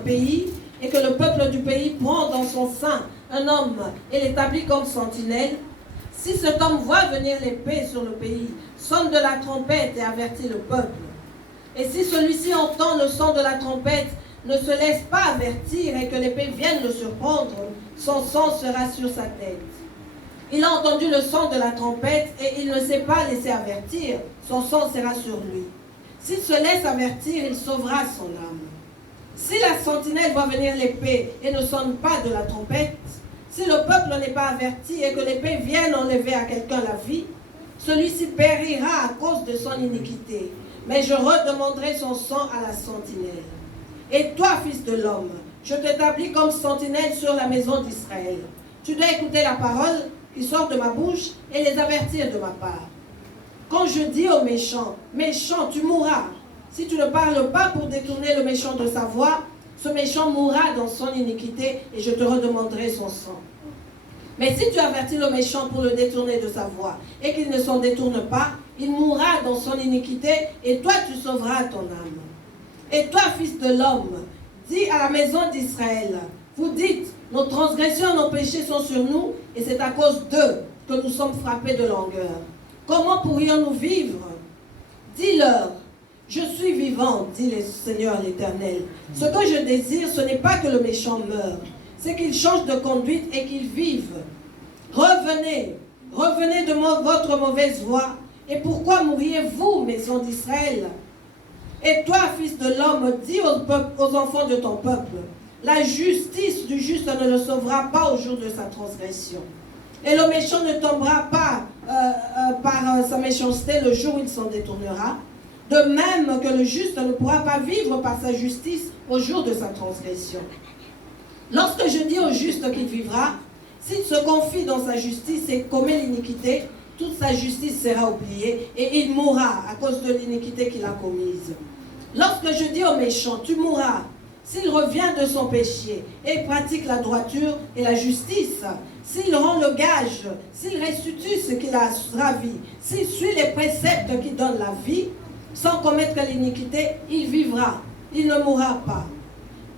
pays et que le peuple du pays prend dans son sein un homme et l'établit comme sentinelle, si cet homme voit venir l'épée sur le pays, sonne de la trompette et avertit le peuple, et si celui-ci entend le son de la trompette, ne se laisse pas avertir et que l'épée vienne le surprendre, son sang sera sur sa tête. Il a entendu le son de la trompette et il ne s'est pas laissé avertir, son sang sera sur lui. S'il se laisse avertir, il sauvera son âme. Si la sentinelle voit venir l'épée et ne sonne pas de la trompette, si le peuple n'est pas averti et que l'épée vienne enlever à quelqu'un la vie, celui-ci périra à cause de son iniquité, mais je redemanderai son sang à la sentinelle. Et toi, fils de l'homme, je t'établis comme sentinelle sur la maison d'Israël. Tu dois écouter la parole qui sort de ma bouche et les avertir de ma part. Quand je dis au méchant, méchant, tu mourras. Si tu ne parles pas pour détourner le méchant de sa voie, ce méchant mourra dans son iniquité et je te redemanderai son sang. Mais si tu avertis le méchant pour le détourner de sa voie et qu'il ne s'en détourne pas, il mourra dans son iniquité et toi tu sauveras ton âme. Et toi, fils de l'homme, dis à la maison d'Israël, vous dites, nos transgressions, nos péchés sont sur nous et c'est à cause d'eux que nous sommes frappés de langueur. Comment pourrions-nous vivre? Dis-leur, je suis vivant, dit le Seigneur l'Éternel. Ce que je désire, ce n'est pas que le méchant meure, c'est qu'il change de conduite et qu'il vive. Revenez, revenez de votre mauvaise voie. Et pourquoi mourriez-vous, maison d'Israël? Et toi, fils de l'homme, dis aux enfants de ton peuple, la justice du juste ne le sauvera pas au jour de sa transgression. Et le méchant ne tombera pas par sa méchanceté le jour où il s'en détournera. De même que le juste ne pourra pas vivre par sa justice au jour de sa transgression. Lorsque je dis au juste qu'il vivra, s'il se confie dans sa justice et commet l'iniquité, toute sa justice sera oubliée et il mourra à cause de l'iniquité qu'il a commise. Lorsque je dis au méchant, tu mourras, s'il revient de son péché et pratique la droiture et la justice, s'il rend le gage, s'il restitue ce qu'il a ravi, s'il suit les préceptes qui donnent la vie, sans commettre l'iniquité, il vivra, il ne mourra pas.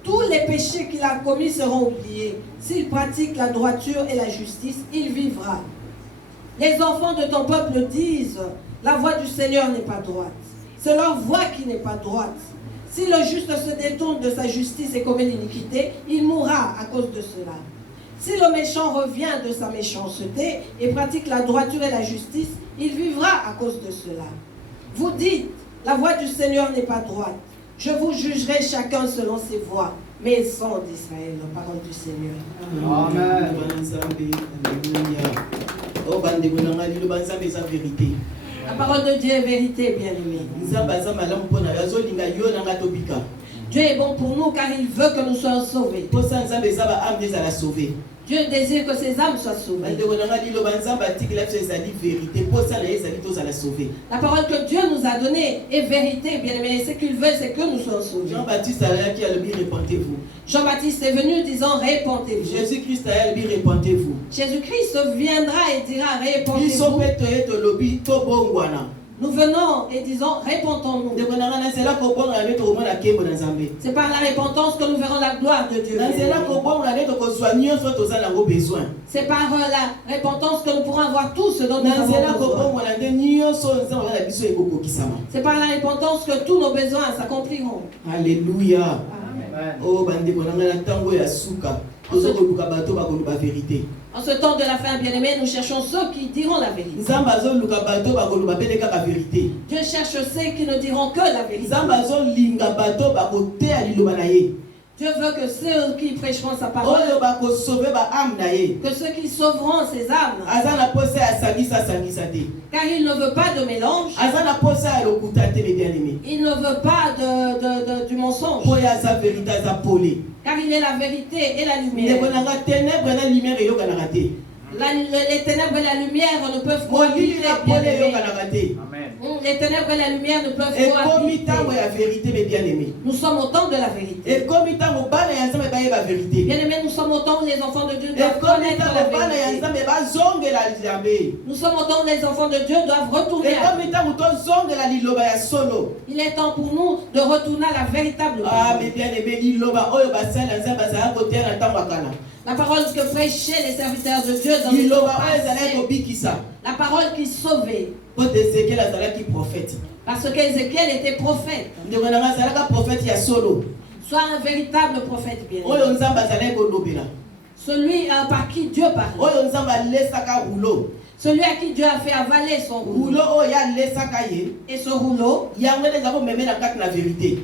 Tous les péchés qu'il a commis seront oubliés. S'il pratique la droiture et la justice, il vivra. Les enfants de ton peuple disent, la voie du Seigneur n'est pas droite. C'est leur voie qui n'est pas droite. Si le juste se détourne de sa justice et commet l'iniquité, il mourra à cause de cela. Si le méchant revient de sa méchanceté et pratique la droiture et la justice, il vivra à cause de cela. Vous dites, la voie du Seigneur n'est pas droite. Je vous jugerai chacun selon ses voies. Mais sang d'Israël, la parole du Seigneur. Amen. La parole de Dieu est vérité, bien-aimé. Dieu est bon pour nous car il veut que nous soyons sauvés. Dieu désire que ses âmes soient sauvées. La parole que Dieu nous a donnée est vérité, bien-aimé. Ce qu'il veut, c'est que nous soyons sauvés. Jean-Baptiste a dit, répentez-vous. Jean-Baptiste est venu disant, répentez-vous. Jésus-Christ a dit, répentez-vous. Jésus-Christ viendra et dira, répentez-vous. Nous venons et disons, répentons-nous. C'est par la repentance que nous verrons la gloire de Dieu. C'est par la repentance que nous pourrons avoir tout ce dont nous avons besoin. C'est par la repentance que tous nos besoins s'accompliront. Alléluia. Amen. Oh, en ce temps de la fin, bien-aimés, nous cherchons ceux qui diront la vérité. Dieu cherche ceux qui ne diront que la vérité. Dieu veut que ceux qui prêcheront sa parole, que ceux qui sauveront ses âmes, car il ne veut pas de mélange, il ne veut pas du mensonge, car il est la vérité et la lumière. Les ténèbres et la lumière ne peuvent pas habiter. Les ténèbres et la lumière ne peuvent pas habiter. Nous sommes au temps de la vérité. la vérité. Bien-aimés, nous sommes autant où les enfants de Dieu Et doivent comme connaître la vérité. Nous sommes autant où les enfants de Dieu doivent retourner à Dieu. Il est temps pour nous de retourner à la véritable Ah, parole. mais bien aimé, La parole que prêchaient les serviteurs de Dieu dans le passé. La parole qui sauvait. Parce qu'Ézéchiel était prophète. Soit un véritable prophète bien. Celui par qui Dieu parlait. Celui à qui Dieu a fait avaler son rouleau. Et ce rouleau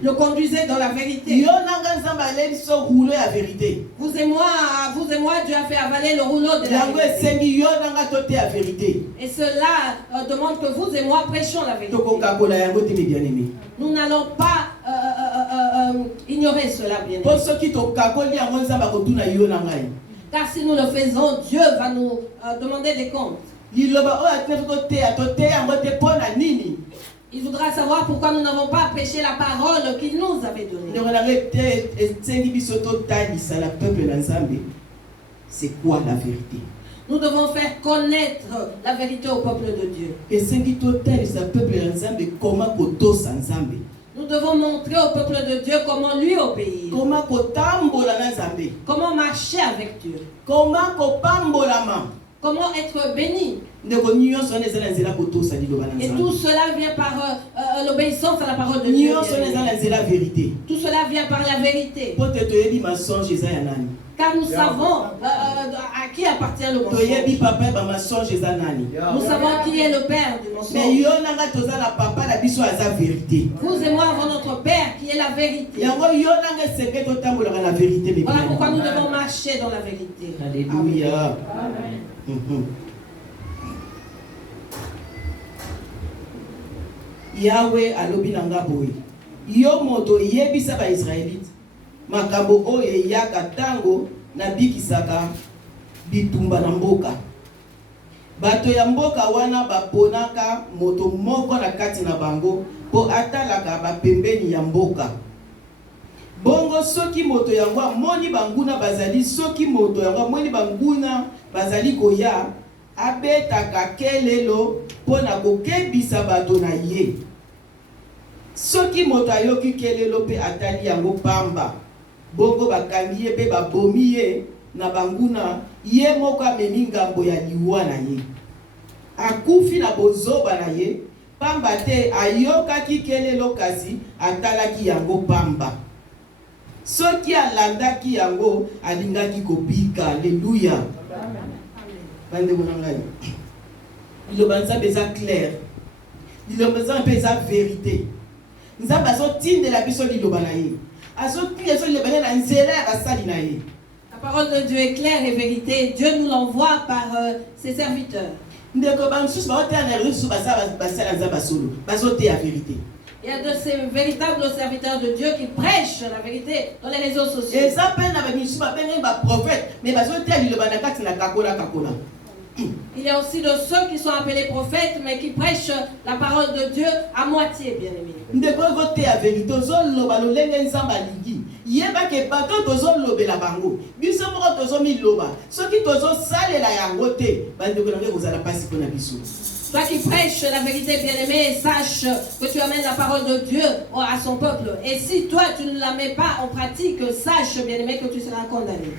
le conduisait dans la vérité. Vous et moi, Dieu a fait avaler le rouleau de la vérité. Et cela demande que vous et moi prêchions la vérité. Nous n'allons pas ignorer cela, bien. Car si nous le faisons, Dieu va nous demander des comptes. Il voudra savoir pourquoi nous n'avons pas prêché la parole qu'il nous avait donnée. C'est quoi la vérité? Nous devons faire connaître la vérité au peuple de Dieu. Nous devons montrer au peuple de Dieu comment lui obéir. Comment marcher avec Dieu. Comment être béni. Et tout cela vient par l'obéissance à la parole de Dieu. Tout cela vient par la vérité. Car nous savons à qui appartient le mensonge. Nous savons qui est le père du mensonge. Vous et moi avons notre père qui est la vérité. Voilà pourquoi nous devons marcher dans la vérité. Alléluia. Amen. Yahweh alobi nanga boy. Yo moto yebisa ba Israélite. Makambo oye yaka tango na bikisaka bitumba na mboka. Bato ya mboka wana baponaka moto moko na kati na bango po atalaka ba pembeni ya mboka. Bongo soki moto yango moni banguna bazali soki moto yango moni banguna bazali koya abetaka kelelo pona kokebisa bato na ye. Soki moto ayoki kelelo pe atali yango pamba. Bongo bakangi ye pe babomi ye na banguna ye moko amemi ngambo ya liwa na ye. Akufi na bozoba na ye pamba te ayokaki kelelo kasi atalaki yango pamba. Soki alandaki yango alingaki kobika. Alléluia. Bande bonangai. Il obanza beza clair. Il obanza beza vérité. Nous avons besoin de la biso di lobanaye. Azo ti eso lebana na nzela ya basali na ye. La parole de Dieu est claire et vérité. Dieu nous l'envoie par ses serviteurs. Ndeko bansusu ba otea na resu basala basala za basolo. Bazote ya vérité. Il y a de ces véritables serviteurs de Dieu qui prêchent la vérité dans les réseaux sociaux. Et ça peine avec Michou ba peine ba prophète mais bazote ya lobana kati na kakola. Il y a aussi de ceux qui sont appelés prophètes, mais qui prêchent la parole de Dieu à moitié, bien aimé. Toi qui prêches la vérité, bien-aimé, sache que tu amènes la parole de Dieu à son peuple. Et si toi, tu ne la mets pas en pratique, sache, bien-aimé, que tu seras condamné.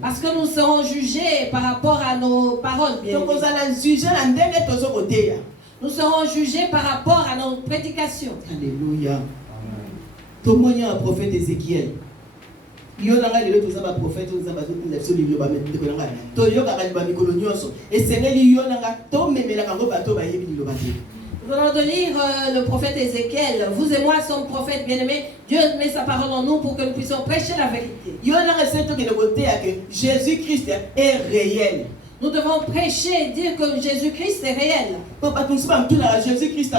Parce que nous serons jugés par rapport à nos paroles, bien-aimé. Nous serons jugés par rapport à nos prédications. Alléluia. Tout le monde est un prophète Ézéchiel. Nous venons de lire le prophète Ézéchiel. Vous et moi sommes prophètes bien-aimés. Dieu met sa parole en nous pour que nous puissions prêcher la vérité. Jésus-Christ est réel. Nous devons prêcher et dire que Jésus-Christ est réel. Jésus-Christ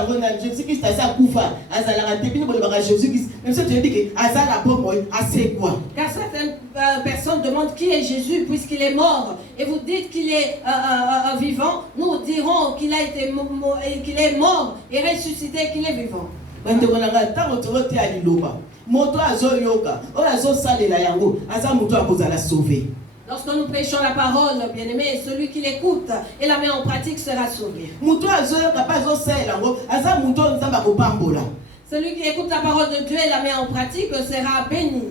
Car certaines personnes demandent qui est Jésus puisqu'il est mort. Et vous dites qu'il est vivant. Nous dirons qu'il est mort et ressuscité, qu'il est vivant. bandeko na ngai ntango tozote ya liloba moto azoyoka oyo azosalela yango aza moto akozala sauvé. Lorsque nous prêchons la parole, bien-aimé, celui qui l'écoute et la met en pratique sera sauvé. Celui qui écoute la parole de Dieu et la met en pratique sera béni.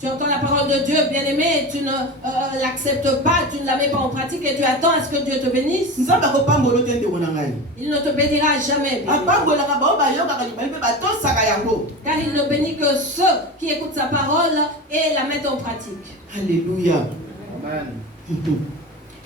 Tu entends la parole de Dieu, bien-aimé, tu ne l'acceptes pas, tu ne la mets pas en pratique et tu attends à ce que Dieu te bénisse. Il ne te bénira jamais. Car il ne bénit que ceux qui écoutent sa parole et la mettent en pratique. Alléluia. Amen.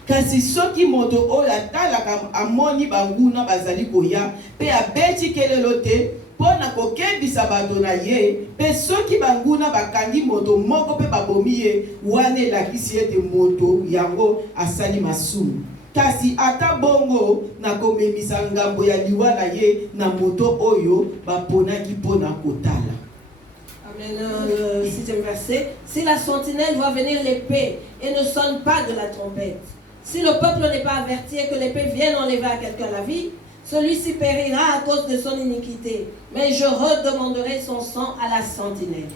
Kasi soki moto oyo atalaka amoni banguna bazali koya pe abeti kelelo te pona kokebisa bato na ye pe soki banguna bakangi moto moko pe babomi ye wana elakisi ete moto yango asali masumu. Kasi ata bongo na komemisa ngambo ya liwa na ye na moto oyo baponaki pona kotala. Amen. Le 6e verset. Si la sentinelle voit venir l'épée et ne sonne pas de la trompette, si le peuple n'est pas averti et que l'épée vienne enlever à quelqu'un la vie, celui-ci périra à cause de son iniquité. Mais je redemanderai son sang à la sentinelle.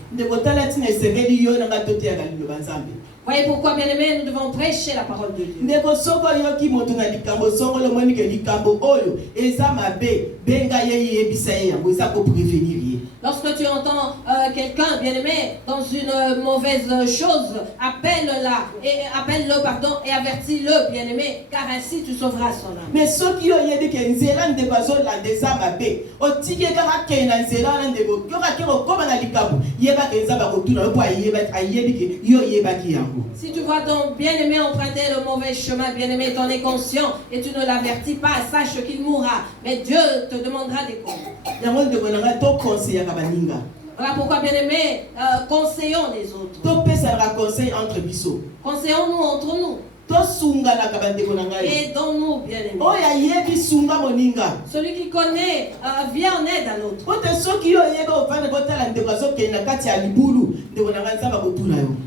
Voyez pourquoi, bien-aimés, nous devons prêcher la parole de Dieu. Lorsque tu entends quelqu'un, bien-aimé, dans une mauvaise chose, appelle-la et appelle-le, pardon, et avertis-le, bien-aimé, car ainsi tu sauveras son âme. Mais ceux qui ont dit que nzela ndebazo la desama be, otige kaka kena nzela ndebo, yoka kero koma na likabu, yeba kenza ba kotuna po ayeba ayebi ke yo yeba ki yango. Si tu vois ton bien-aimé emprunter le mauvais chemin, bien-aimé, tu en es conscient et tu ne l'avertis pas, sache qu'il mourra, mais Dieu te demandera des comptes. Voilà pourquoi, bien-aimés, conseillons les autres. Conseillons-nous entre nous. Aidons-nous, bien-aimés. Celui qui connaît vient en aide à l'autre.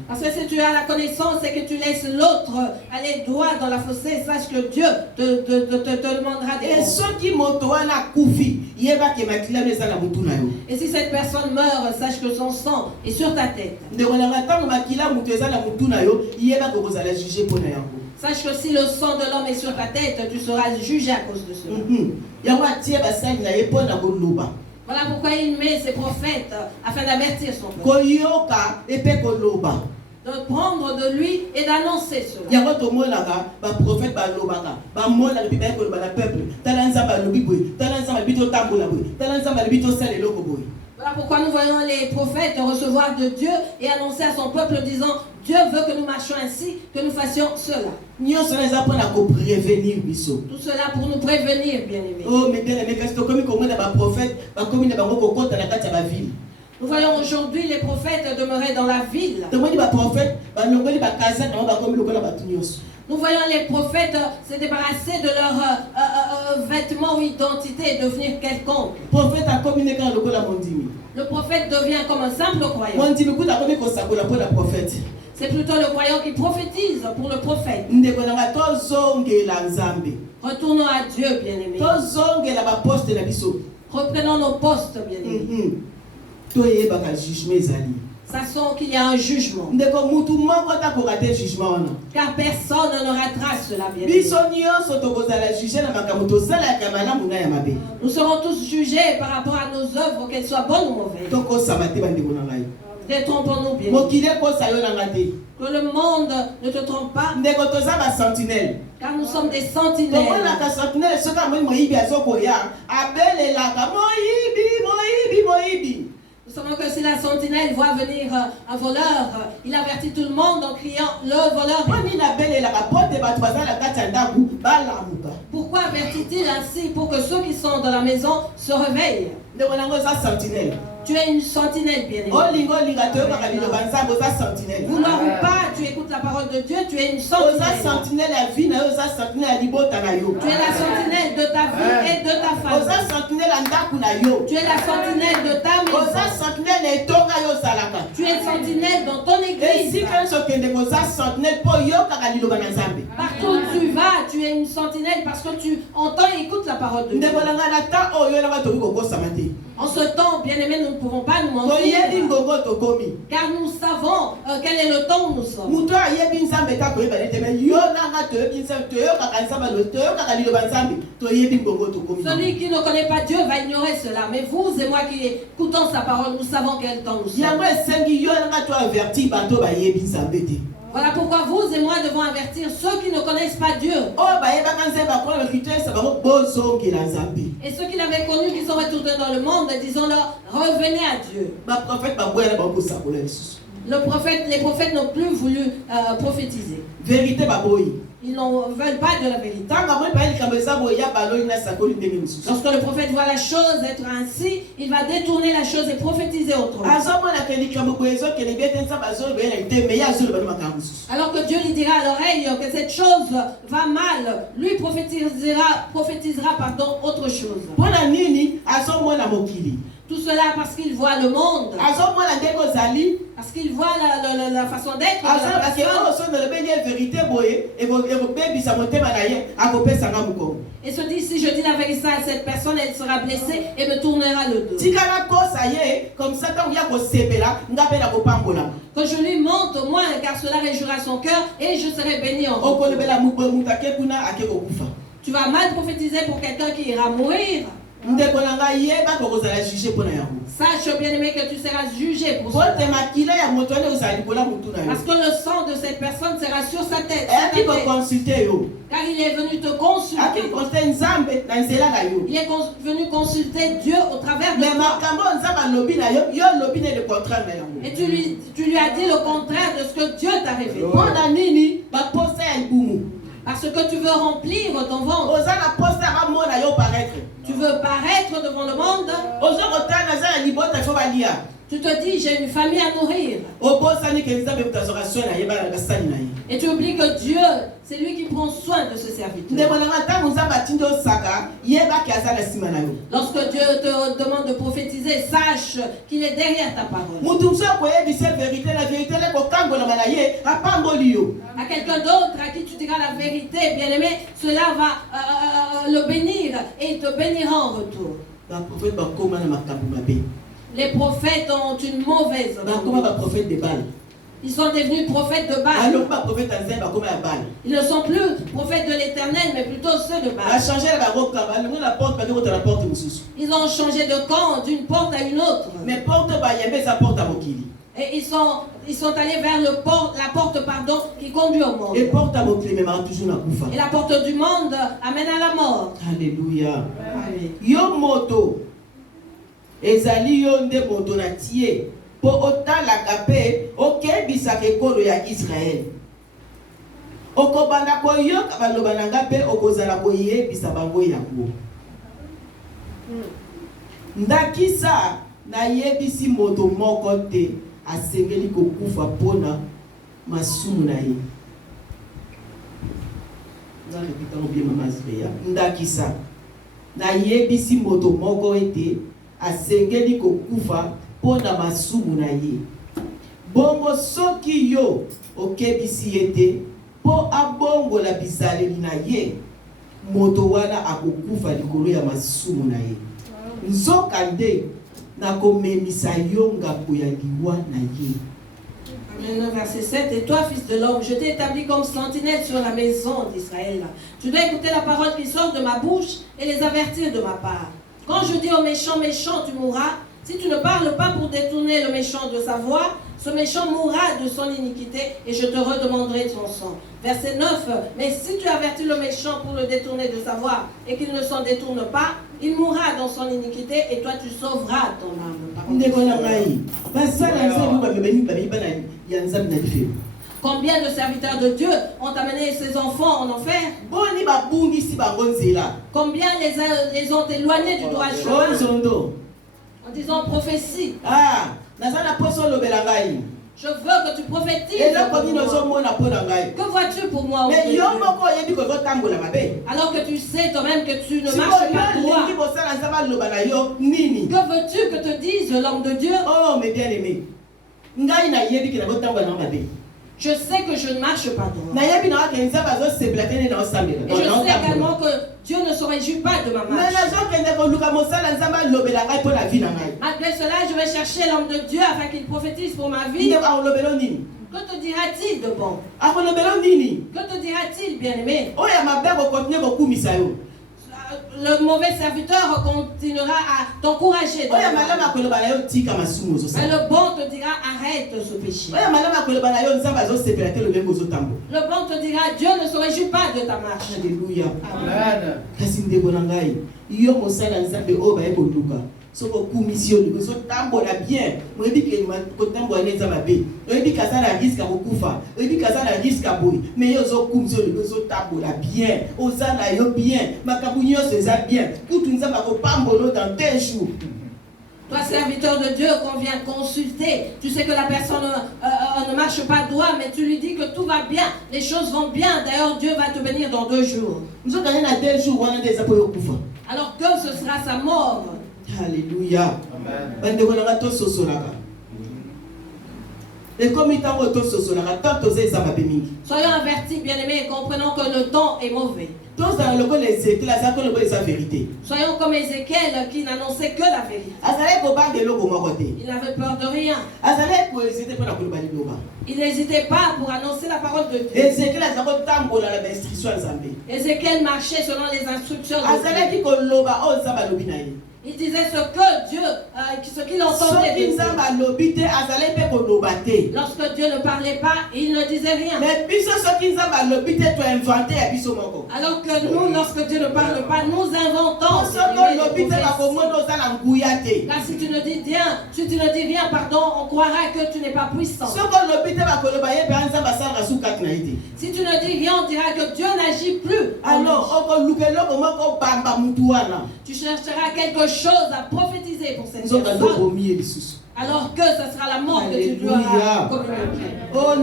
Parce que si tu as la connaissance et que tu laisses l'autre aller droit dans la fossée, sache que Dieu te demandera des comptes. Et si cette personne meurt, sache que son sang est sur ta tête. Sache que si le sang de l'homme est sur ta tête, tu seras jugé à cause de cela. Voilà pourquoi il met ses prophètes afin d'avertir son peuple. De prendre de lui et d'annoncer cela. Voilà pourquoi nous voyons les prophètes recevoir de Dieu et annoncer à son peuple disant Dieu veut que nous marchions ainsi, que nous fassions cela. Tout cela pour nous prévenir, bien-aimés. Oh, mais bien-aimés, nous voyons aujourd'hui les prophètes demeurer dans la ville. Nous voyons les prophètes se débarrasser de leurs vêtements ou identité et devenir quelconque. Le prophète devient comme un simple croyant. C'est plutôt le croyant qui prophétise pour le prophète. Retournons à Dieu, bien-aimés. Reprenons nos postes, bien-aimés. Sachant qu'il y a un jugement. Car personne ne ratera cela, bien-aimés. Nous serons tous jugés par rapport à nos œuvres, qu'elles soient bonnes ou mauvaises. Détrompons-nous, bien. Que le monde ne te trompe pas. Car nous sommes des sentinelles. Nous savons que si la sentinelle voit venir un voleur, il avertit tout le monde en criant le voleur. Pourquoi avertit-il ainsi? Pour que ceux qui sont dans la maison se réveillent. Tu es une sentinelle, bien-aimé. Vouloir ou pas, tu écoutes la parole de Dieu, tu es une sentinelle. Tu es la sentinelle de ta vie et de ta famille. Tu es la sentinelle de ta maison. Tu es sentinelle dans ton église. Partout où tu vas, tu es une sentinelle parce que tu entends et écoutes la parole de Dieu. En ce temps, bien-aimés, nous ne pouvons pas nous mentir. Car nous savons quel est le temps où nous sommes. Celui qui ne connaît pas Dieu va ignorer cela. Mais vous et moi qui écoutons sa parole, nous savons quel temps nous sommes. Voilà pourquoi vous et moi devons avertir ceux qui ne connaissent pas Dieu. Et ceux qui l'avaient connu, qui sont retournés dans le monde, disons-leur, revenez à Dieu. Les prophètes n'ont plus voulu prophétiser. Vérité, ils ne veulent pas de la vérité. Lorsque le prophète voit la chose être ainsi, il va détourner la chose et prophétiser autrement. Alors que Dieu lui dira à l'oreille que cette chose va mal, lui prophétisera autre chose. Tout cela parce qu'il voit le monde. Parce qu'il voit la façon d'être. Et se dit, si je dis la vérité à cette personne, elle sera blessée et me tournera le dos. Que je lui monte au moins, car cela réjouira son cœur et je serai béni en retour. Tu vas mal prophétiser pour quelqu'un qui ira mourir. Sache, bien-aimé, que tu seras jugé pour cela. Parce que le sang de cette personne sera sur sa tête. Car il est venu te consulter. Il est venu consulter Dieu au travers de toi. Et tu lui as dit le contraire de ce que Dieu t'a révélé. Parce que tu veux remplir ton ventre. Tu veux paraître devant le monde. Tu te dis, j'ai une famille à nourrir. Et tu oublies que Dieu, c'est lui qui prend soin de ce serviteur. Lorsque Dieu te demande de prophétiser, sache qu'il est derrière ta parole. À quelqu'un d'autre à qui tu diras la vérité, bien-aimé, cela va le bénir et te bénira en retour. Les prophètes ont une mauvaise renommée. Ils sont devenus prophètes de Baal. Ils ne sont plus prophètes de l'Éternel, mais plutôt ceux de Baal. Ils ont changé de camp d'une porte à une autre. Et ils sont allés vers la porte qui conduit au monde. Et la porte du monde amène à la mort. Alléluia. Yo moto. Ezali yo nde moto na tie. Po otalaka pe okebisaka ekolo ya Israel. Okobanda koyoka baloba na nga pe okozala koyebisa bango yango. Ndakisa na yebisi moto moko te asengeli kokufa pona masumu na ye. Ndakisa na yebisi moto moko ete asengeli kokufa pona masumu na ye. Bongo soki yo okebisi ete po abongola bizaleli na ye, moto wana akokufa likolo ya masumu na ye. Nzokande na komemisa yo ngambo ya liwa na ye. Amen. Verset 7. Et toi, fils de l'homme, je t'ai établi comme sentinelle sur la maison d'Israël. Tu dois écouter la parole qui sort de ma bouche et les avertir de ma part. Quand je dis au méchant, méchant, tu mourras, si tu ne parles pas pour détourner le méchant de sa voie, ce méchant mourra de son iniquité et je te redemanderai son sang. Verset 9. Mais si tu avertis le méchant pour le détourner de sa voie et qu'il ne s'en détourne pas, il mourra dans son iniquité et toi tu sauveras ton âme. Combien de serviteurs de Dieu ont amené ses enfants en enfer? Combien les ont éloignés du droit chemin? En disant prophétie. Ah, nazana poso lobela ngai. Je veux que tu prophétises. Et là, comme pour nous moi. sommes na pona ngai. Que vois-tu pour moi? Mais Dieu? yo moko yebi ko tambola mabe. Alors que tu sais toi-même que tu ne Si marches yo pas droit. lingi bosala nzamba lobala yo nini? Que veux-tu que te dise l'homme de Dieu? Oh, mes bien-aimés. Ngai na yebi ki na botambola na mabe. Je sais que je ne marche pas droit. Na yebi na ka nzamba zo se blakene na osambela. Et je sais également que Dieu ne se réjouit pas de ma Mais marche. na zo kende ko luka mosala nzamba lobela ngai pour la vie na ngai. Malgré cela, je vais chercher l'homme de Dieu afin qu'il prophétise pour ma vie. Nde ba lobelo nini? Que te dira-t-il de bon? A ko lobelo nini? Que te dira-t-il, bien-aimé? Oya mabe ko continuer ko kumisa yo. Le mauvais serviteur continuera à t'encourager. dans Oya le mal. malama ko lobala yo tika masumu zo Mais sa. le bon te dira arrête ce péché. Oya malama ko lobala yo nzamba zo se pelate lo bengo zo tambo. Le bon te dira Dieu ne se réjouit pas de ta marche. Alléluia. Amen. Kasi ndeko na ngai yo mosala nzambe oyo baye koluka soko kumisi yo so tambola bien moyebi ke kotambola neza mabe oyebi kaza na risque ya kokufa oyebi kaza na risque ya boye mais yo ozokumisi yo so tambola bien ozala yo bien makambo nyonso eza bien kutu nzambe akopambola dans tes jours. Toi, serviteur de Dieu, qu'on vient consulter, tu sais que la personne ne marche pas droit, mais tu lui dis que tout va bien, les choses vont bien. D'ailleurs, Dieu va te bénir dans 2 jours. Alors que ce sera sa mort. Alléluia. Et comme il t'a Soyons avertis, bien-aimés, et comprenons que le temps est mauvais. Soyons comme Ézéchiel qui n'annonçait que la vérité. Il n'avait peur de rien. Il n'hésitait pas pour annoncer la parole de Dieu. Ézéchiel marchait selon les instructions de Dieu. Il disait ce que Dieu, ce qu'il entendait de Dieu. Lorsque Dieu ne parlait pas, il ne disait rien. Alors que nous, lorsque Dieu ne parle pas, nous inventons. Car si tu ne dis rien, pardon, on croira que tu n'es pas puissant. Si tu ne dis rien, on dira que Dieu n'agit plus. Alors, tu chercheras quelque chose à prophétiser pour cette personne. Alors que ce sera la mort que tu dois communiquer. Oh,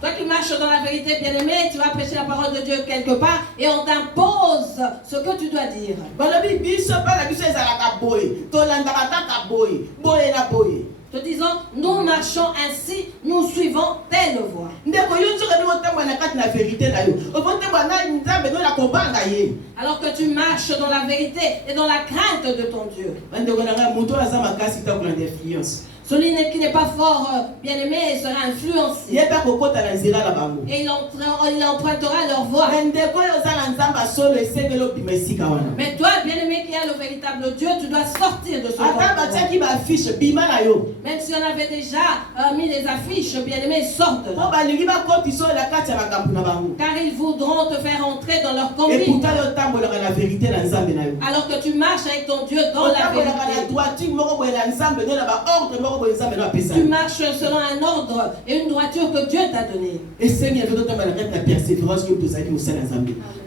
toi qui marches dans la vérité, bien-aimé, tu vas prêcher la parole de Dieu quelque part et on t'impose ce que tu dois dire. Te disant, nous marchons ainsi, nous suivons telle voie. Alors que tu marches dans la vérité et dans la crainte de ton Dieu. Celui qui n'est pas fort, bien-aimé, sera influencé. Et il empruntera leur voie. Mais toi, bien-aimé, qui as le véritable Dieu, tu dois sortir de ce monde. Même si on avait déjà mis les affiches, bien-aimé, sortent. Car ils voudront te faire entrer dans leur conduite. Alors que tu marches avec ton Dieu dans la vérité. Tu marches selon un ordre et une droiture que Dieu t'a donné.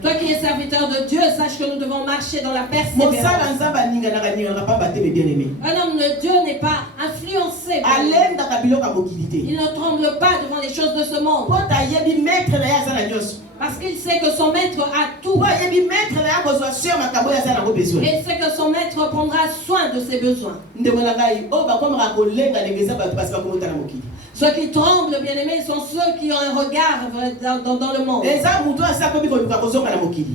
Toi qui es serviteur de Dieu, sache que nous devons marcher dans la persévérance. Un homme de Dieu n'est pas influencé. Il ne tremble pas devant les choses de ce monde. Parce qu'il sait que son maître a tout. Et il sait que son maître prendra soin de ses besoins. Ceux qui tremblent, bien-aimés, sont ceux qui ont un regard dans le monde.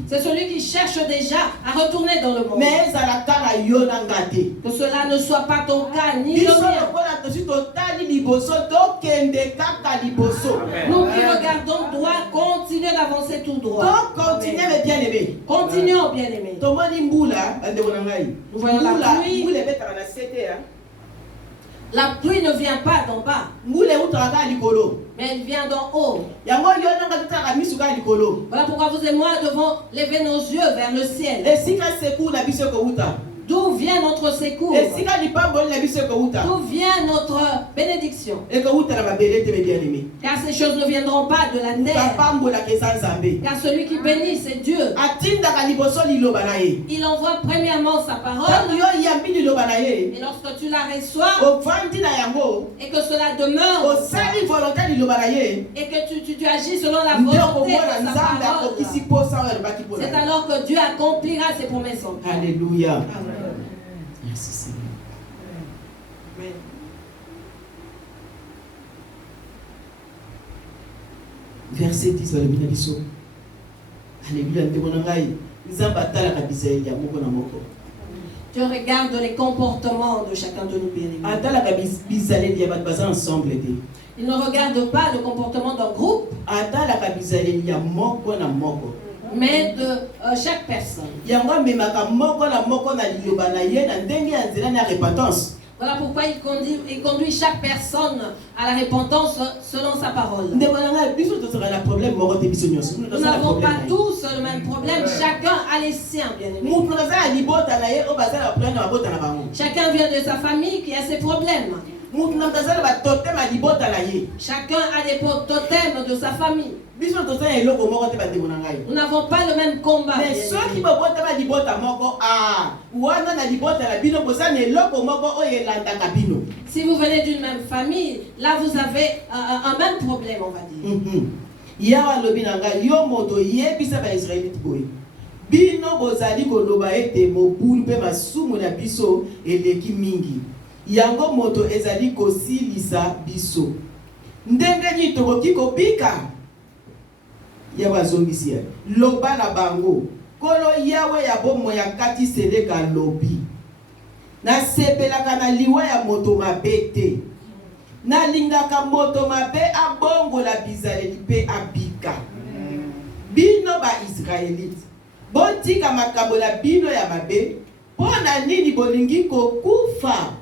C'est celui qui cherche déjà à retourner dans le monde. Que cela ne soit pas ton cas, ni le mien. Nous qui regardons droit, continuons d'avancer tout droit. Continuons, bien-aimés. Nous voyons la pluie. La pluie ne vient pas d'en bas, mais elle vient d'en haut. Voilà pourquoi vous et moi devons lever nos yeux vers le ciel. D'où vient notre secours? D'où vient notre bénédiction? Car ces choses ne viendront pas de la terre. Car celui qui bénit, c'est Dieu. Il envoie premièrement sa parole. Et lorsque tu la reçois et que cela demeure et que tu agis selon la volonté de sa parole, c'est alors que Dieu accomplira ses promesses. Alléluia. Amen. Merci Seigneur. Amen. Verset 10 Alléluia. Dieu regarde les comportements de chacun de nous, bien-aimés. Il ne regarde pas le comportement d'un groupe, mais de chaque personne. Voilà pourquoi il conduit chaque personne à la repentance selon sa parole. Nous n'avons pas tous le même problème, chacun a les siens, bien aimé. Chacun vient de sa famille qui a ses problèmes. Chacun a des totems de sa famille. Nous n'avons pas le même combat. Mais ceux qui si vous venez d'une même famille, là vous avez un même problème, on va dire. Bino bozali koloba ete mobulu pe masumu na biso eleki mingi. Yango moto ezali kosilisa biso. Ndenge ni tokoki kobika. Yawa zongisi ya. Loba na bango. Kolo yawe ya bomo ya kati seleka lobi. Na sepelaka na liwa ya moto mabete. Na lingaka moto mabe abongola bizaleli pe abika. Bino ba Israelite. Botika makambo la bino ya mabe, pona nini bolingi kokufa.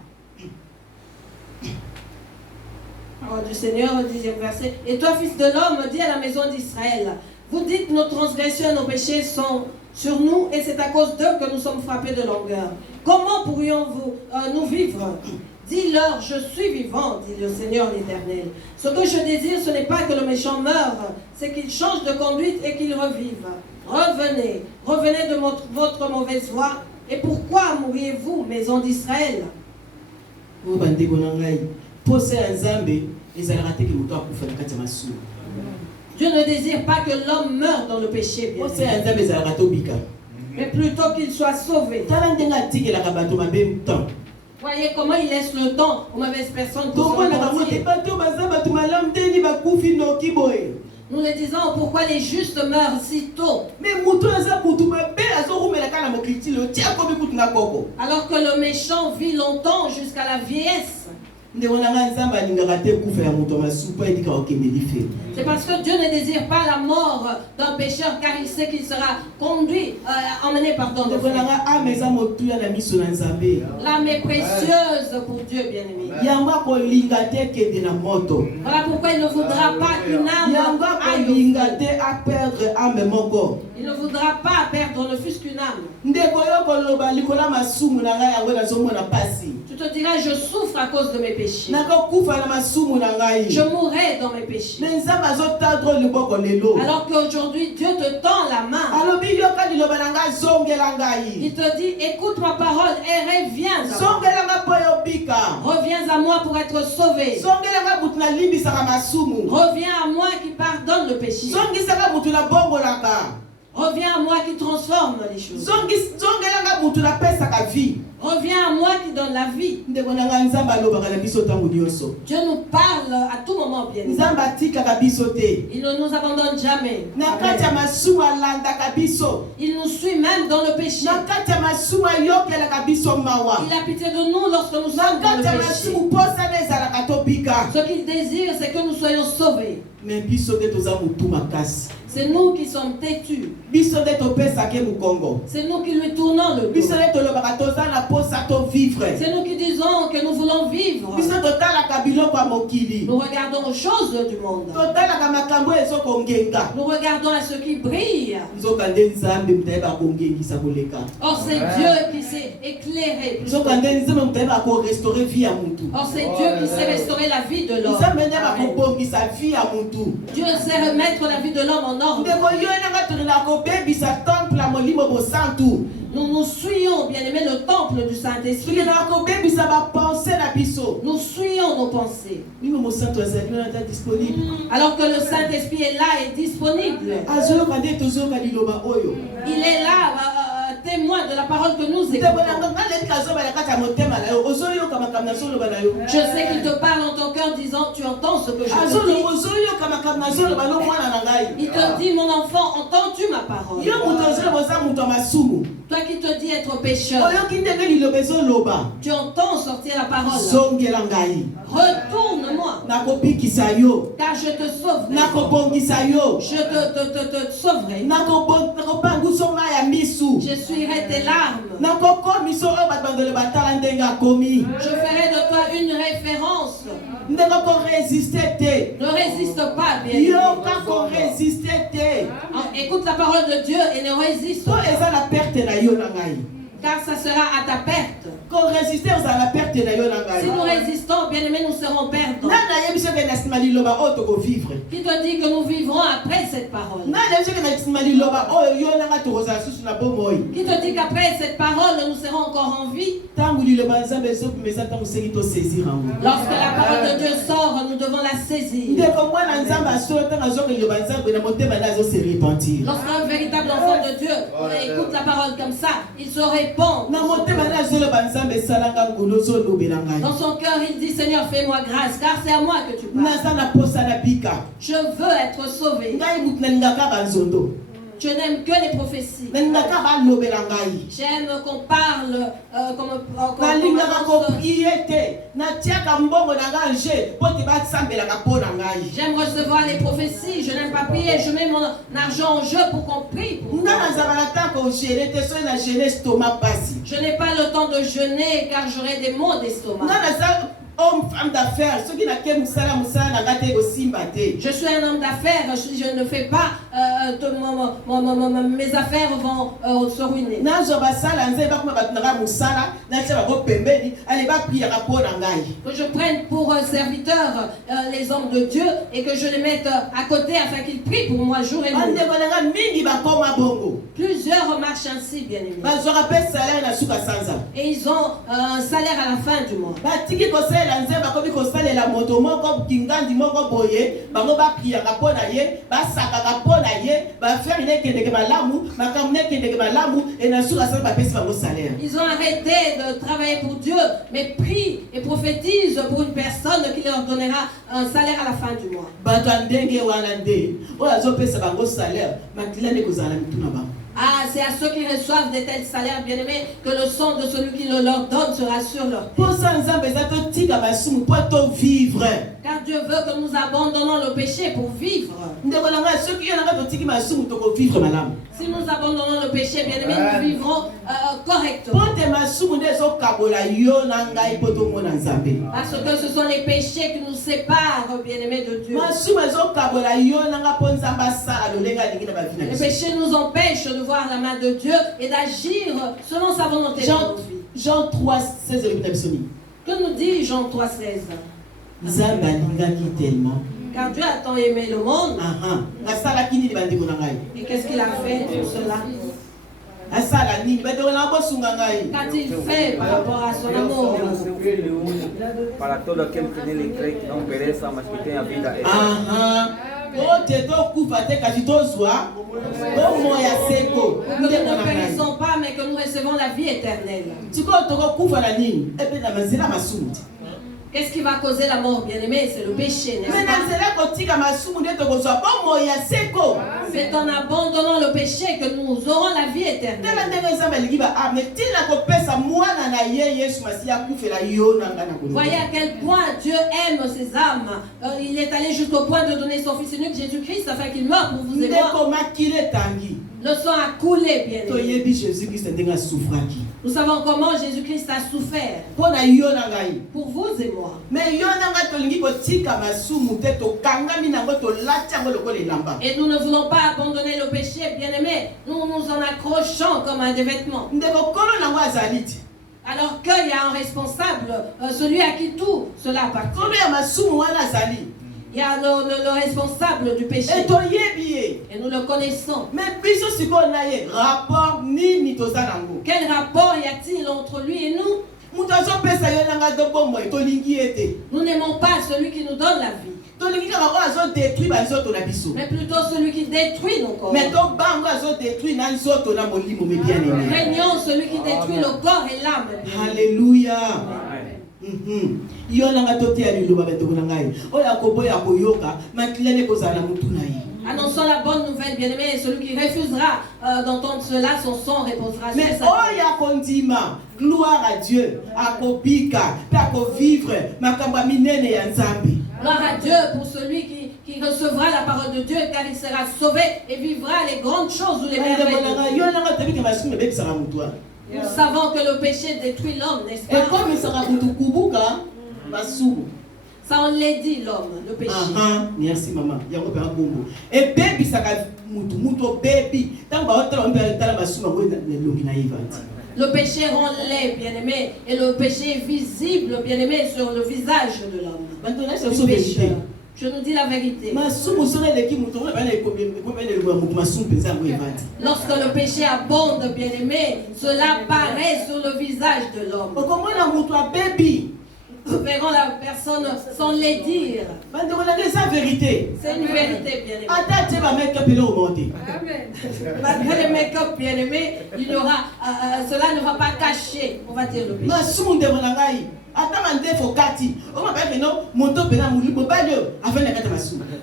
Parole du Seigneur, au 10e verset. Et toi, fils de l'homme, dis à la maison d'Israël, vous dites nos transgressions et nos péchés sont sur nous et c'est à cause d'eux que nous sommes frappés de langueur. Comment pourrions-vous nous vivre? Dis-leur, je suis vivant, dit le Seigneur l'Éternel. Ce que je désire, ce n'est pas que le méchant meure, c'est qu'il change de conduite et qu'il revive. Revenez, revenez de votre mauvaise voie. Et pourquoi mourriez-vous, maison d'Israël? Dieu ne désire pas que l'homme meure dans le péché, bien mais plutôt qu'il soit sauvé. Voyez comment il laisse le temps aux mauvaises personnes pour se repentir. Nous le disons, pourquoi les justes meurent si tôt? Alors que le méchant vit longtemps jusqu'à la vieillesse. C'est parce que Dieu ne désire pas la mort d'un pécheur, car il sait qu'il sera conduit, emmené pardon. L'âme est précieuse pour Dieu, bien-aimé. Voilà pourquoi il ne voudra pas qu'une âme aille. Il ne voudra pas perdre ne fût-ce qu'une âme. Tu te diras, je souffre à cause de mes péchés. Je mourrai dans mes péchés. Alors qu'aujourd'hui Dieu te tend la main. Il te dit, écoute ma parole et reviens à moi. Reviens à moi pour être sauvé. Reviens à moi qui pardonne le péché. Reviens à moi qui transforme les choses. Reviens à moi qui donne la vie. Dieu nous parle à tout moment, bien. Il ne nous abandonne jamais. Il nous suit même dans le péché. Il a pitié de nous lorsque nous sommes dans le péché. Ce qu'il désire, c'est que nous soyons sauvés. mais biso de toza mutu makasi. C'est nous qui sommes têtus. Biso de topesake mukongo. C'est nous qui lui tournons le Biso dos. de tolobaka toza na posa to vivre. C'est nous qui disons que nous voulons vivre. Biso totalaka biloko ya mokili. Nous regardons aux choses du monde. Totalaka makambo ezokongenga. Nous regardons à ceux qui brillent. Nzokande nzambe mutayeba kongengisa koleka. Or, c'est Dieu qui s'est éclairé. Nzokande nzambe mutayeba ko restaurer vie ya mutu. Or, c'est Dieu qui sait restaurer la vie de l'homme. Nzambe ndeba ko bongisa vie ya mutu. Dieu sait remettre la vie de l'homme en ordre. Ndeko yo nanga tolina ko bebisa temple ya molimo bosantu. Nous suivons, bien aimé, le temple du Saint-Esprit. Tolina ko bebisa ba pensée na biso. Nous suivons nos pensées. Limo mosantu azali na disponible. Alors que le Saint-Esprit est là et disponible. Azoyoka nde tozoyoka liloba oyo. Il est là, témoin de la parole que nous écoutons. Je sais qu'il te parle en ton cœur disant, tu entends ce que je te dis. Il te dit, mon enfant, entends-tu ma parole? Toi qui te dis être pécheur, tu entends sortir la parole. Retourne-moi, car je te sauverai. Je te sauverai. J'essuierai tes larmes. Je ferai de toi une référence. Ne résiste pas, bien. Écoute la parole de Dieu et ne résiste pas. Car ça sera à ta perte. Si nous résistons, bien aimés, nous serons perdants. Qui te dit que nous vivrons après cette parole? Qui te dit qu'après cette parole, nous serons encore en vie? Lorsque la parole de Dieu sort, nous devons la saisir. Lorsqu'un véritable enfant de Dieu écoute la parole comme ça, il se répand. Dans son cœur, il dit, Seigneur, fais-moi grâce, car c'est à moi que tu parles. Je veux être sauvé. Je n'aime que les prophéties. J'aime qu'on parle J'aime recevoir les prophéties. Je n'aime pas prier. Je mets mon argent en jeu pour qu'on prie pour moi. Je n'ai pas le temps de jeûner car j'aurai des maux d'estomac. Homme, femme d'affaires, ceux qui n'ont qu'à je suis un homme d'affaires, je ne fais pas, mes affaires vont se ruiner. Que je prenne pour serviteurs les hommes de Dieu et que je les mette à côté afin qu'ils prient pour moi jour et nuit. Plusieurs marchent ainsi, bien aimés. Et ils ont un salaire à la fin du mois. Ils ont arrêté de travailler pour Dieu, mais prient et prophétisent pour une personne qui leur donnera un salaire à la fin du mois. Ah, c'est à ceux qui reçoivent de tels salaires, bien-aimés, que le sang de celui qui le leur donne sera sur leur tête. Car Dieu veut que nous abandonnons le péché pour vivre. Si nous abandonnons le péché, bien-aimés, nous vivrons correctement. Parce que ce sont les péchés qui nous séparent, bien-aimés, de Dieu. Les péchés nous empêchent de voir la main de Dieu et d'agir selon sa volonté. Jean 3, 16. Que nous dit Jean 3, 16? Car Dieu a tant aimé le monde. Et qu'est-ce qu'il a fait pour cela? Qu'a-t-il fait par rapport à son amour? Para todo aquel que nele cree que não pereça, mas que tenha vida eterna. Que nous ne périssons pas, mais que nous recevons la vie éternelle. Qu'est-ce qui va causer la mort, bien-aimé? C'est le péché, n'est-ce pas? C'est en abandonnant le péché que nous aurons la vie éternelle. Voyez à quel point Dieu aime ses âmes. Il est allé jusqu'au point de donner son Fils unique, Jésus-Christ, afin qu'il meure pour vous et moi. Le sang a coulé, bien-aimé. Nous savons comment Jésus-Christ a souffert pour vous et moi. Et nous ne voulons pas abandonner le péché, bien-aimé. Nous nous en accrochons comme à des vêtements. Alors qu'il y a un responsable, celui à qui tout cela appartient. Il y a le responsable du péché. Et nous le connaissons. Quel rapport y a-t-il entre lui et nous? Nous n'aimons pas celui qui nous donne la vie, mais plutôt celui qui détruit nos corps. Craignons celui qui détruit le corps et l'âme. Alléluia. Annonçons la bonne nouvelle, bien-aimé, et celui qui refusera d'entendre cela, son sang reposera sur sa tête. Gloire à Dieu, à vivre, Gloire à Dieu pour celui qui recevra la parole de Dieu, car il sera sauvé et vivra les grandes choses ou les merveilles de Dieu. Nous savons que le péché détruit l'homme, n'est-ce pas? Ça, on l'a dit, l'homme, le péché. Merci, maman. Et baby, ça va baby. Le péché rend laid, bien-aimé, et le péché est visible, bien-aimé, sur le visage de l'homme. Du pécheur. Je nous dis la vérité. Lorsque le péché abonde, bien-aimé, cela paraît sur le visage de l'homme. Nous verrons la personne sans les dire. C'est une vérité, bien-aimé. Malgré le make-up, bien-aimé, cela ne va pas cacher, on va dire, le péché.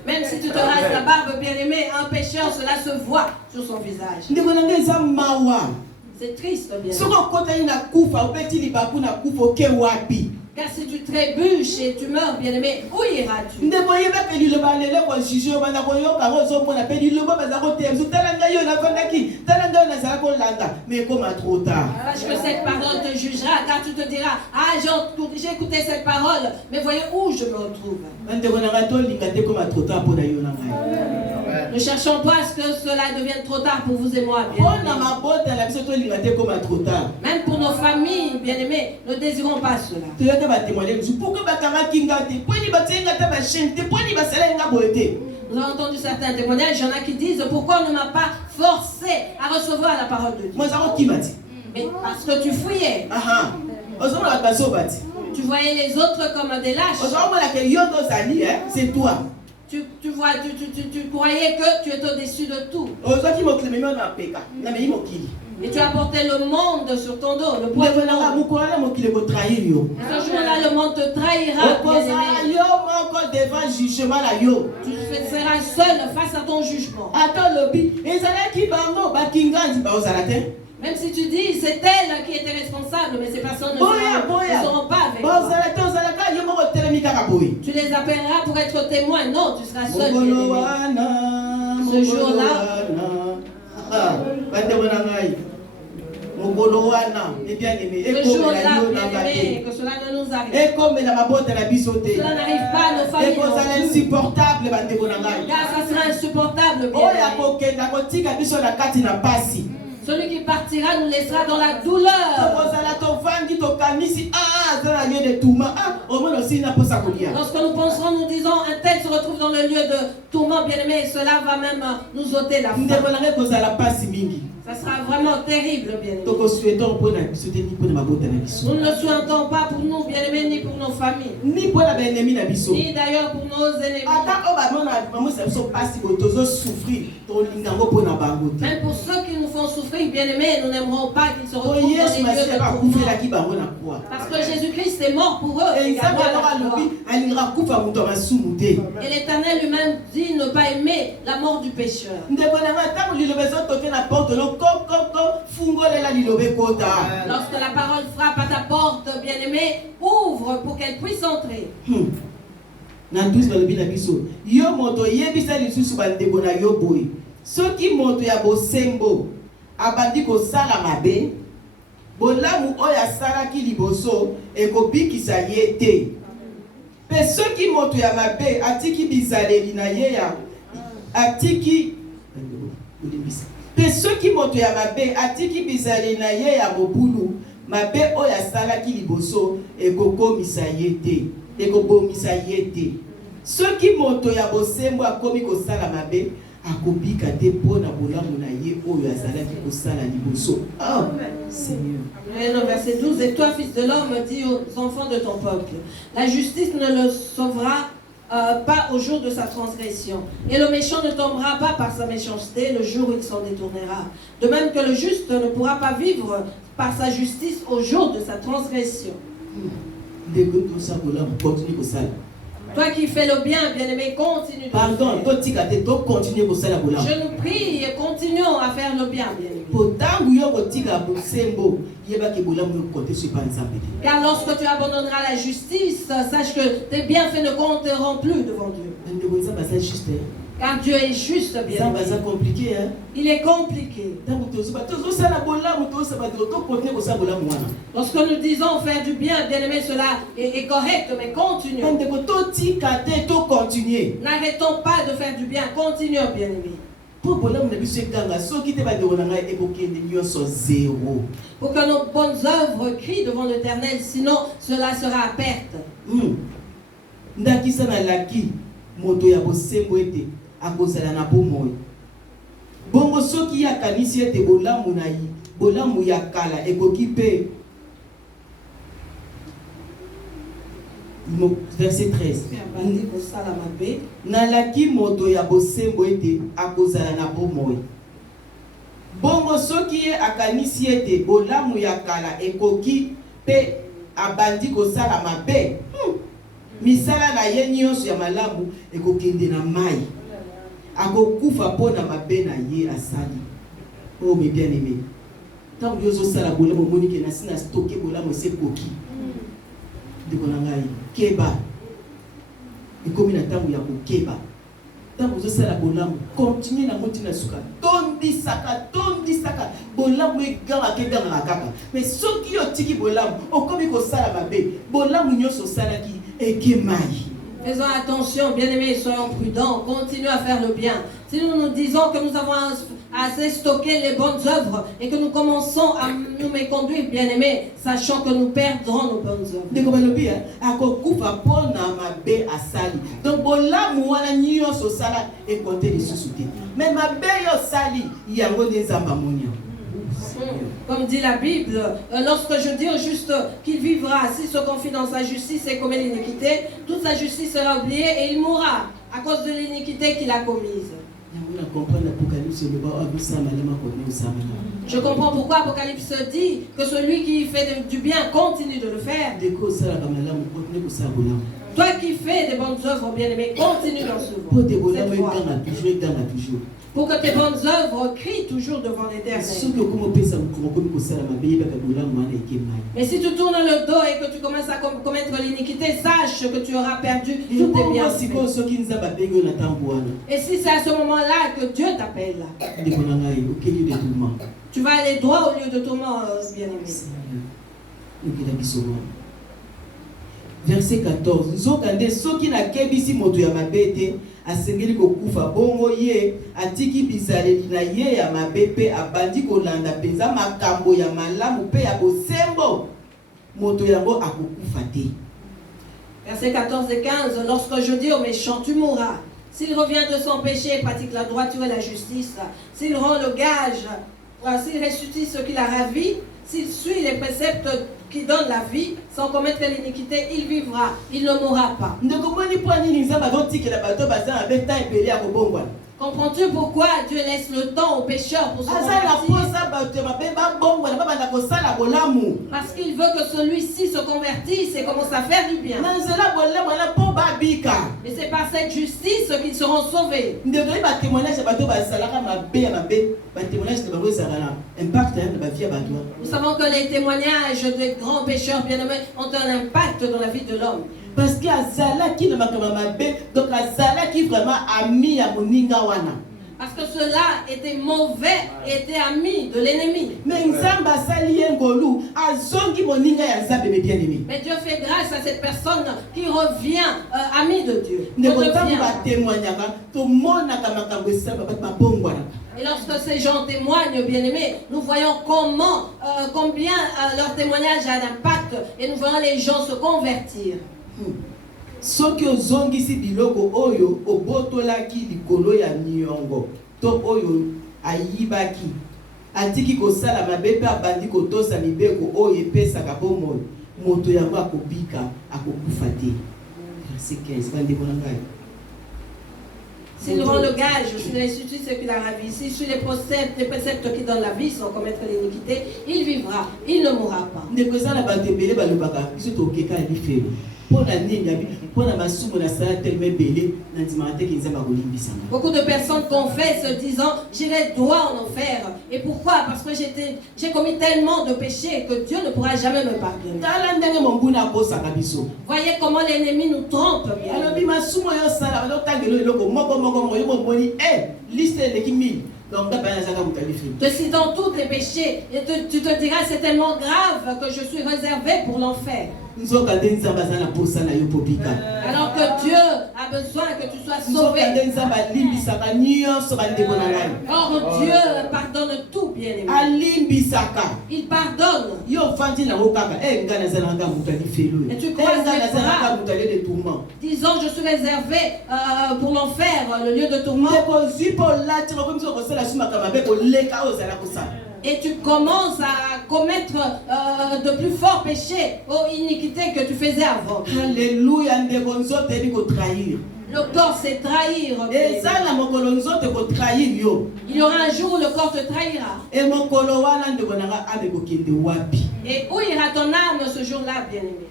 Même si tu te rases la barbe, bien-aimé, un pécheur, cela se voit sur son visage. C'est triste, bien-aimé. Car si tu trébuches et tu meurs, bien-aimé, où iras-tu? Parce que cette parole te jugera, car tu te diras, ah, j'ai écouté cette parole, mais voyez où je me retrouve. Ne cherchons pas à ce que cela devienne trop tard pour vous et moi, bien-aimés. Même pour nos familles, bien-aimés, ne désirons pas cela. Nous avons entendu certains témoignages, il y en a qui disent pourquoi on ne m'a pas forcé à recevoir la parole de Dieu. Mais parce que tu fouillais. Tu voyais les autres comme des lâches. C'est toi. Tu croyais que tu étais au-dessus de tout. Et tu as porté le monde sur ton dos, le poids du monde. Ce jour-là, le monde te trahira, bien-aimé. Tu seras seul face à ton jugement. Même si tu dis c'est elle qui était responsable, mais ces personnes ne seront pas avec toi. Tu les appelleras pour être témoins. Non, tu seras seul. Ce jour-là, bien-aimé, que cela ne nous arrive. Cela n'arrive pas à nos familles. Car ça sera insupportable, bien-aimé. Celui qui partira nous laissera dans la douleur. Lorsque nous penserons, nous disons, un tel se retrouve dans le lieu de tourment, bien-aimé, et cela va même nous ôter la faim. Ça sera vraiment terrible, bien-aimé. Nous ne le souhaitons pas pour nous, bien-aimés, ni pour nos familles. Ni d'ailleurs pour nos ennemis. Même pour ceux qui nous font souffrir, Jésus-Christ, bien-aimé, nous n'aimerons pas qu'ils se Oh, retrouvent dans yes, les lieux Massia de va tourment. couper la kibango na quoi. Parce que Jésus-Christ est mort pour eux. Et ça également à la va croix. alors lobi, alingera kufa muto masumu te. Et l'Éternel lui-même dit ne pas aimer la mort du pécheur. Ndeko na nga tango lilobe zo toke na porte lo ko fungolela lilobe kota. Lorsque la parole frappe à ta porte, bien-aimé, ouvre pour qu'elle puisse entrer. Na 12 balobi na biso yo moto yebisa lisusu bandeko na yo boye soki moto ya bosembo abandi kosala mabe bolamu oyo asalaki liboso ekobikisa ye te mpe soki moto ya mabe atiki bizaleli na ye ya atiki mpe soki moto ya mabe atiki bizaleli na ye ya mobulu mabe oyo asalaki liboso ekokomisa ye te ekobomisa ye te soki moto ya bosembo akomi kosala mabe akobika te mpona bolamu na ye oyo azalaki kosala liboso. Seigneur. Le verset 12, et toi, fils de l'homme, dis aux enfants de ton peuple, la justice ne le sauvera pas au jour de sa transgression, et le méchant ne tombera pas par sa méchanceté le jour où il s'en détournera. De même que le juste ne pourra pas vivre par sa justice au jour de sa transgression. Toi qui fais le bien, bien-aimé, continue de Pardon, le faire. Je nous prie et continuons à faire le bien, bien-aimé. Car lorsque tu abandonneras la justice, sache que tes bienfaits ne compteront plus devant Dieu. Car Dieu est juste, bien aimé. Compliqué, hein? Il est compliqué. Lorsque nous disons faire du bien, bien aimé, cela est correct, mais continuons. N'arrêtons pas de faire du bien, continuons, bien aimé. Pour que nos bonnes œuvres crient devant l'Éternel, sinon cela sera à perte. akozala na bomoi bongo soki yakanisi ete bolamu na yi bolamu ya kala ekoki pe verset 13 nalaki moto ya bosembo ete akozala na bomoi bongo soki ye akanisi ete bolamu ya kala ekoki pe abandi kosala mabe misala na ye nyonso ya malamu ekokende na mai akokufa pona mabe na ye asali. Oh mes bien-aimés, tant que vous sala bolamu monike na sina stocké bolamu se koki de konangai keba ikomi na tango ya kokeba tant que vous sala bolamu continue na motina suka tondi saka bolamu eganga keganga kaka mais soki yo tiki bolamu okomi ko sala mabe bolamu nyonso salaki ekemai. Faisons attention, bien-aimés, soyons prudents, continuons à faire le bien. Si nous nous disons que nous avons assez stocké les bonnes œuvres et que nous commençons à nous méconduire, bien-aimés, sachant que nous perdrons nos bonnes œuvres. Donc, comme dit la Bible, lorsque je dis au juste qu'il vivra, s'il se confie dans sa justice et commet l'iniquité, toute sa justice sera oubliée et il mourra à cause de l'iniquité qu'il a commise. Je comprends pourquoi Apocalypse dit que celui qui fait du bien continue de le faire. Toi qui fais des bonnes œuvres, bien-aimé, continue dans ce voie. Pour que tes bonnes œuvres crient toujours devant l'Éternel. Mais si tu tournes le dos et que tu commences à commettre l'iniquité, sache que tu auras perdu tous tes bienfaits. Et si c'est à ce moment-là que Dieu t'appelle, tu vas aller droit au lieu de tourment, bien-aimé. Verset 14. Nzokande soki na kebisi moto ya mabete asengeli kokufa bongo ye atiki bizaleli na ye ya mabepe abandi kolanda penza makambo ya malamu pe ya bosembo moto yango akokufa te. Verset 14 et 15. Lorsque je dis au méchant, tu mourras. S'il revient de son péché et pratique la droiture et la justice, s'il rend le gage, s'il ressuscite ce qu'il a ravi, s'il suit les préceptes qui donnent la vie, sans commettre l'iniquité, il vivra, il ne mourra pas. Comprends-tu pourquoi Dieu laisse le temps aux pécheurs pour se Azala convertir? posa bato mabeba bongo na baba na kosala bolamu. Parce qu'il veut que celui-ci se convertisse et commence à faire du bien. Na nzela bolamu na po babika. Et c'est par cette justice qu'ils seront sauvés. Ndekoli ba témoignage bato basalaka mabe ya mabe, ba témoignage de bango ezala impact na ba vie ya bato. Nous savons que les témoignages des grands pécheurs bien-aimés ont un impact dans la vie de l'homme. Parce que azala qui ne makama mabe, donc azala qui vraiment ami ya moninga wana. Parce que cela était mauvais et était ami de l'ennemi. Mais nzamba sali ngolu azongi moninga ya nzambe be bien aimé. Mais Dieu fait grâce à cette personne qui revient ami de Dieu. Ne pas ba témoignaka to monaka makambo esamba ba mabongwana. Et lorsque ces gens témoignent, bien-aimés, nous voyons combien leur témoignage a d'impact et nous voyons les gens se convertir. Soki ozongisi biloko oyo obotolaki likolo ya niongo to oyo ayibaki atiki kosala mabe pe abandi kotosa mibeko oyo epesaka bomoi moto yango akobika akokufa te. Verset 15 bandeko na ngai. S'il rend le gage sur l'institut séculaire à vie, si sur les préceptes qui donnent la vie sans commettre l'iniquité, il vivra, il ne mourra pas. Ndeko ezala bato ebele balobaka biso tokeka ya bifelo. Beaucoup de personnes confessent disant j'irai droit en enfer. Et pourquoi? Parce que j'ai commis tellement de péchés que Dieu ne pourra jamais me pardonner. Voyez comment l'ennemi nous trompe. Te citant tous tes péchés, et tu te diras c'est tellement grave que je suis réservé pour l'enfer. Alors que Dieu a besoin que tu sois sauvé. Or Dieu pardonne tout, bien-aimé. Il pardonne. Et tu crois que disons je suis réservé pour l'enfer, le lieu de tourment. Et tu commences à commettre de plus forts péchés ou iniquités que tu faisais avant. Alléluia. Le corps c'est trahir. Il y aura un jour où le corps te trahira. Et où ira ton âme ce jour-là, bien-aimé?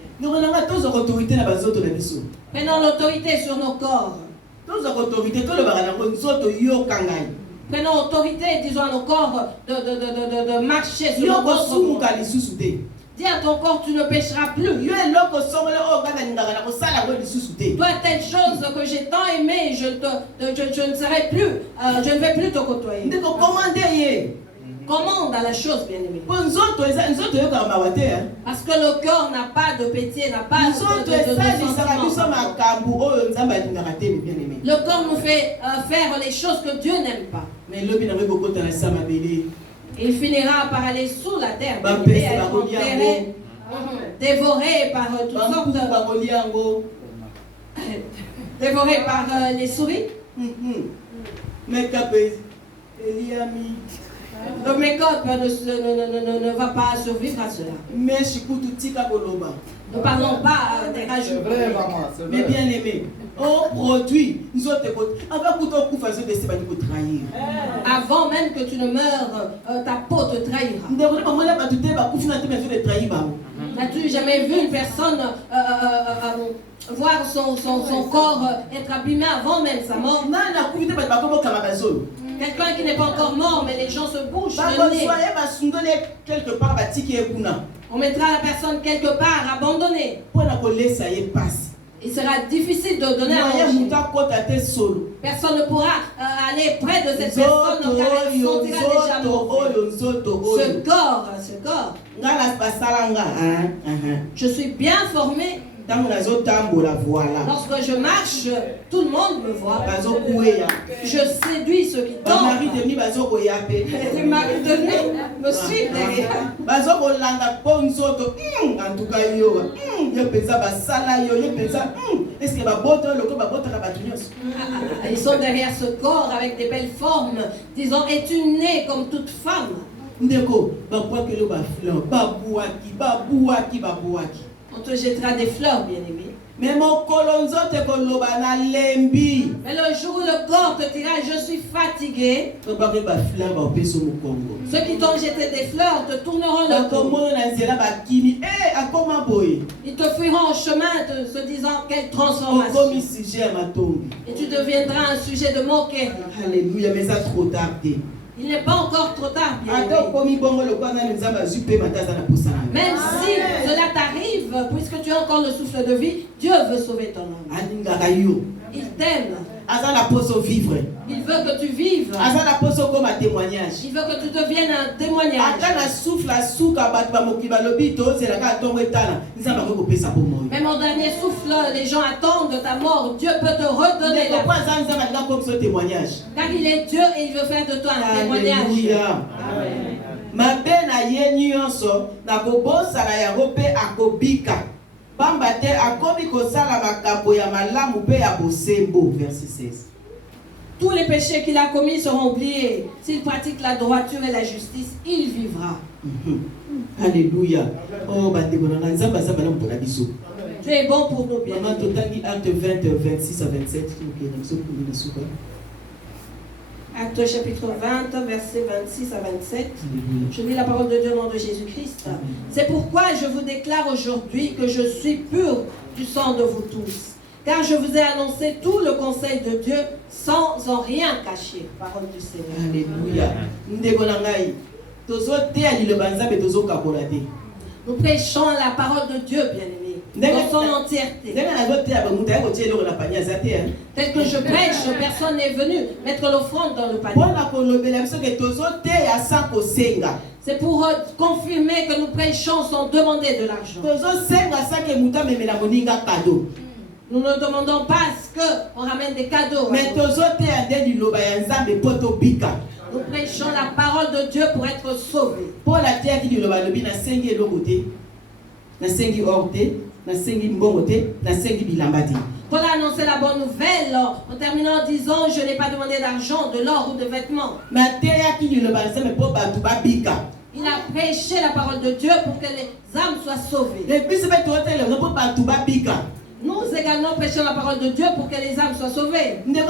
Prenons l'autorité sur nos corps. Prenons autorité, disons à nos corps, de marcher sur nos corps. Dis à ton corps, tu ne pécheras plus. Toi, telle chose que j'ai tant aimé, je ne serai plus, je ne vais plus te côtoyer. Commande à la chose, bien-aimé. Parce que le corps n'a pas de pitié, n'a pas de sentiment. Le corps nous fait faire les choses que Dieu n'aime pas. Il finira par aller sous la terre, dévoré par toutes sortes, dévoré par les souris. Le make-up ne va pas survivre à cela. Ne parlons pas des rajouts. Mais bien aimé, on produit. Avant même que tu ne meurs, ta peau te trahira. N'as-tu jamais vu une personne voir son corps être abîmé avant même sa mort? Quelqu'un qui n'est pas encore mort, mais les gens se bougent le nez. On mettra la personne quelque part abandonnée. Il sera difficile de donner à manger. Personne ne pourra aller près de cette personne car elle sentira déjà mauvais. Ce corps. Je suis bien formé. Lorsque je marche, tout le monde me voit. Je séduis ceux qui tombent. Les maris de nuit me suivent derrière. Ils sont derrière ce corps avec des belles formes. Disons, es-tu né comme toute femme? On te jettera des fleurs, bien-aimé. Mais mon colonzo te koloba na lembi. Mais le jour où le corps te dira je suis fatigué, To ba ke ba fleur ba peso mo Congo. ceux qui t'ont jeté des fleurs te tourneront Na le dos. komo na nzela ba kini akoma boye. Ils te fuiront au chemin se disant quelle Okomi transformation. sujet à matombi. Et tu deviendras un sujet de moquerie. Alléluia, mais ça trop tardé. Il n'est pas encore trop tard, bien aimé. Ata komi bongo le kwa na nzamba zupe mataza na posana. Même si cela t'arrive, puisque tu as encore le souffle de vie, Dieu veut sauver ton âme. Alingaka yo. Il t'aime. Aza la poso vivre. Il veut que tu vives. Aza la poso comme un témoignage. Il veut que tu deviennes un témoignage. Ata na souffle la souka bat ba mokiba lobi to c'est la ka tombe tana. Nzamba ko pesa pour moi. Même au dernier souffle, les gens attendent de ta mort. Dieu peut te redonner la vie. Pourquoi ça nzamba ka comme ce témoignage? Car il est Dieu et il veut faire de toi un témoignage. Alléluia. Mabe na ye nyonso na kobosala yango mpe akobika. Pamba te akomi kosala makambo ya malamu mpe ya bosembo. Verset 16. Tous les péchés qu'il a commis seront oubliés. S'il pratique la droiture et la justice, il vivra. Alléluia. Oh, bandeko na nzamba za bana mpona biso. Tu es bon pour nous, bien. Maman totangi acte 20, 26 à 27. Ok, donc ça pour nous souka. Acte chapitre 20, versets 26 à 27. Alléluia. Je lis la parole de Dieu au nom de Jésus-Christ. C'est pourquoi je vous déclare aujourd'hui que je suis pur du sang de vous tous. Car je vous ai annoncé tout le conseil de Dieu sans en rien cacher. Parole du Seigneur. Alléluia. Ndeko na ngai. Tozo te ali le banzabe tozo kabola te. Nous prêchons la parole de Dieu, bien-aimé, dans son entièreté. Tel que je prêche, personne n'est venu mettre l'offrande dans le panier. C'est pour confirmer que nous prêchons sans demander de l'argent. Nous ne demandons pas à ce qu'on ramène des cadeaux. Nous prêchons la parole de Dieu pour être sauvés. Paul a annoncé la bonne nouvelle en terminant en disant je n'ai pas demandé d'argent, de l'or ou de vêtements. Il a prêché la parole de Dieu pour que les âmes soient sauvées. Nous également prêchons la parole de Dieu pour que les âmes soient sauvées. Nous ne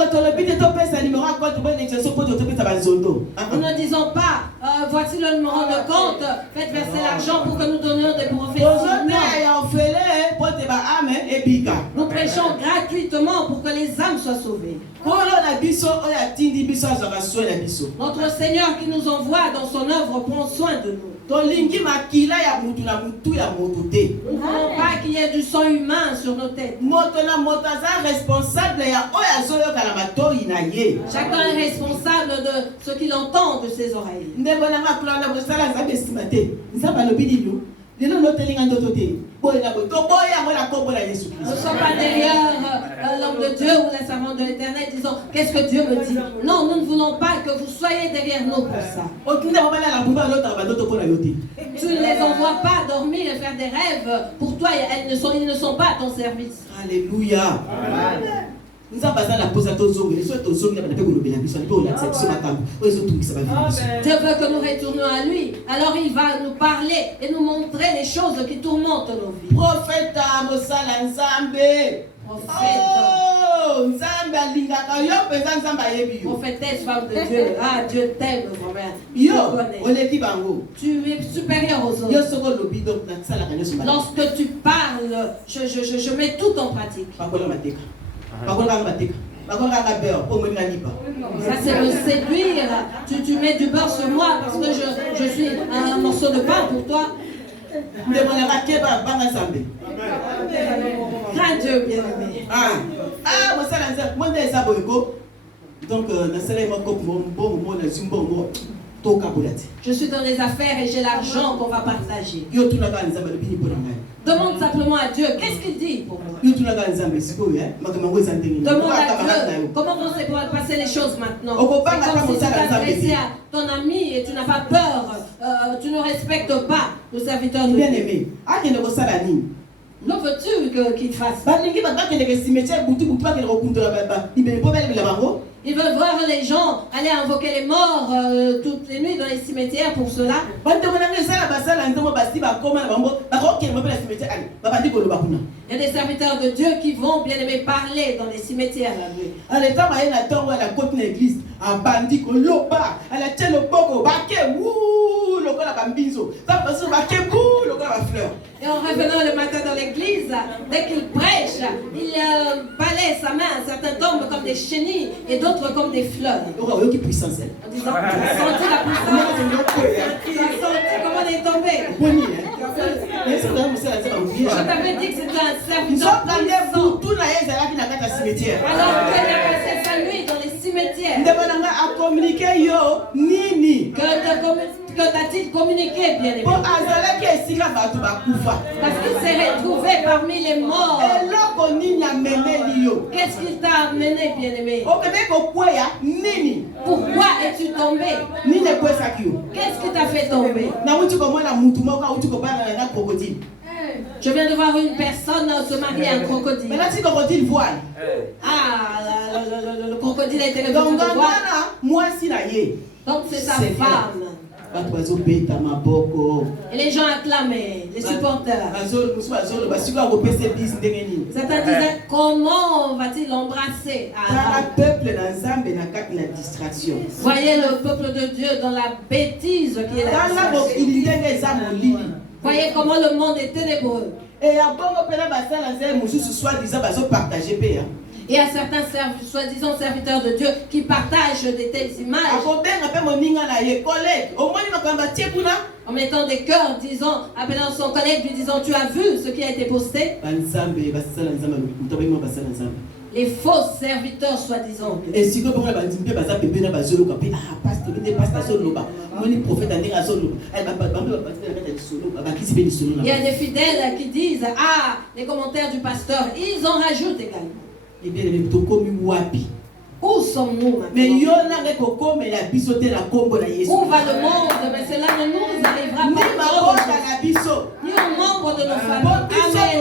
disons pas, voici le numéro de compte, faites verser l'argent pour que nous donnions des prophéties. Nous prêchons gratuitement pour que les âmes soient sauvées. Notre Seigneur qui nous envoie dans son œuvre prend soin de nous. Nous ne voulons pas qu'il y ait du sang humain sur nos têtes. Chacun est responsable de ce qu'il entend de ses oreilles. Nous ne sommes pas derrière l'homme de Dieu ou la servante de l'Éternel disant qu'est-ce que Dieu me dit. Non, nous ne voulons pas que vous soyez derrière nous pour ça. Tu ne les envoies pas dormir et faire des rêves. Pour toi, ils ne sont pas à ton service. Alléluia. Dieu veut que nous retournions à lui. Alors il va nous parler et nous montrer les choses qui tourmentent nos vies. Prophète. Prophétesse, femme de Dieu. Ah, Dieu t'aime vraiment. Tu es supérieur aux autres. Lorsque tu parles, je mets tout en pratique. Ça c'est me séduire. Tu mets du beurre sur moi parce que je suis un morceau de pain pour toi. Crains Dieu, bien-aimé. Donc, je suis dans les affaires et j'ai l'argent qu'on va partager. Demande simplement à Dieu, qu'est-ce qu'il dit pour moi? Demande à Dieu, comment vont se passer les choses maintenant? C'est comme si tu t'adressais à ton ami et tu n'as pas peur, tu ne respectes pas le serviteur de Dieu. Bien-aimé, que veux-tu qu'il fasse? Ils veulent voir les gens aller invoquer les morts toutes les nuits dans les cimetières pour cela. Il y a des serviteurs de Dieu qui vont, bien aimé, parler dans les cimetières la nuit. Et en revenant le matin dans l'église, dès qu'il prêche, il balaye sa main. Certains tombent comme des chenilles et d'autres comme des fleurs. En disant, tu as senti la puissance, tu as senti comment on est tombé. Je t'avais dit que c'était un serviteur puissant. Alors qu'il a passé sa nuit dans les cimetières. Que t'a-t-il communiqué, bien aimé? Parce qu'il s'est retrouvé parmi les morts. Qu'est-ce qu'il t'a amené, bien aimé? Pourquoi es-tu tombé? Qu'est-ce qui t'a fait tomber? Je viens de voir une personne se marier à un crocodile. Ah, le crocodile a été le donc c'est sa femme. Et les gens acclamaient, les supporters. Certains disaient, comment va-t-il l'embrasser? Voyez le peuple de Dieu dans la bêtise qui est là. Voyez comment le monde est ténébreux. Et il y a certains soi-disant serviteurs de Dieu qui partagent de telles images en mettant des cœurs, disant, appelant son collègue, lui disant, tu as vu ce qui a été posté? Les faux serviteurs soi-disant. Il y a des fidèles qui disent, ah, les commentaires du pasteur, ils en rajoutent également. Où sommes-nous maintenant? Où va le monde? Mais cela ne nous arrivera pas. Ni aux membres de nos familles. Amen.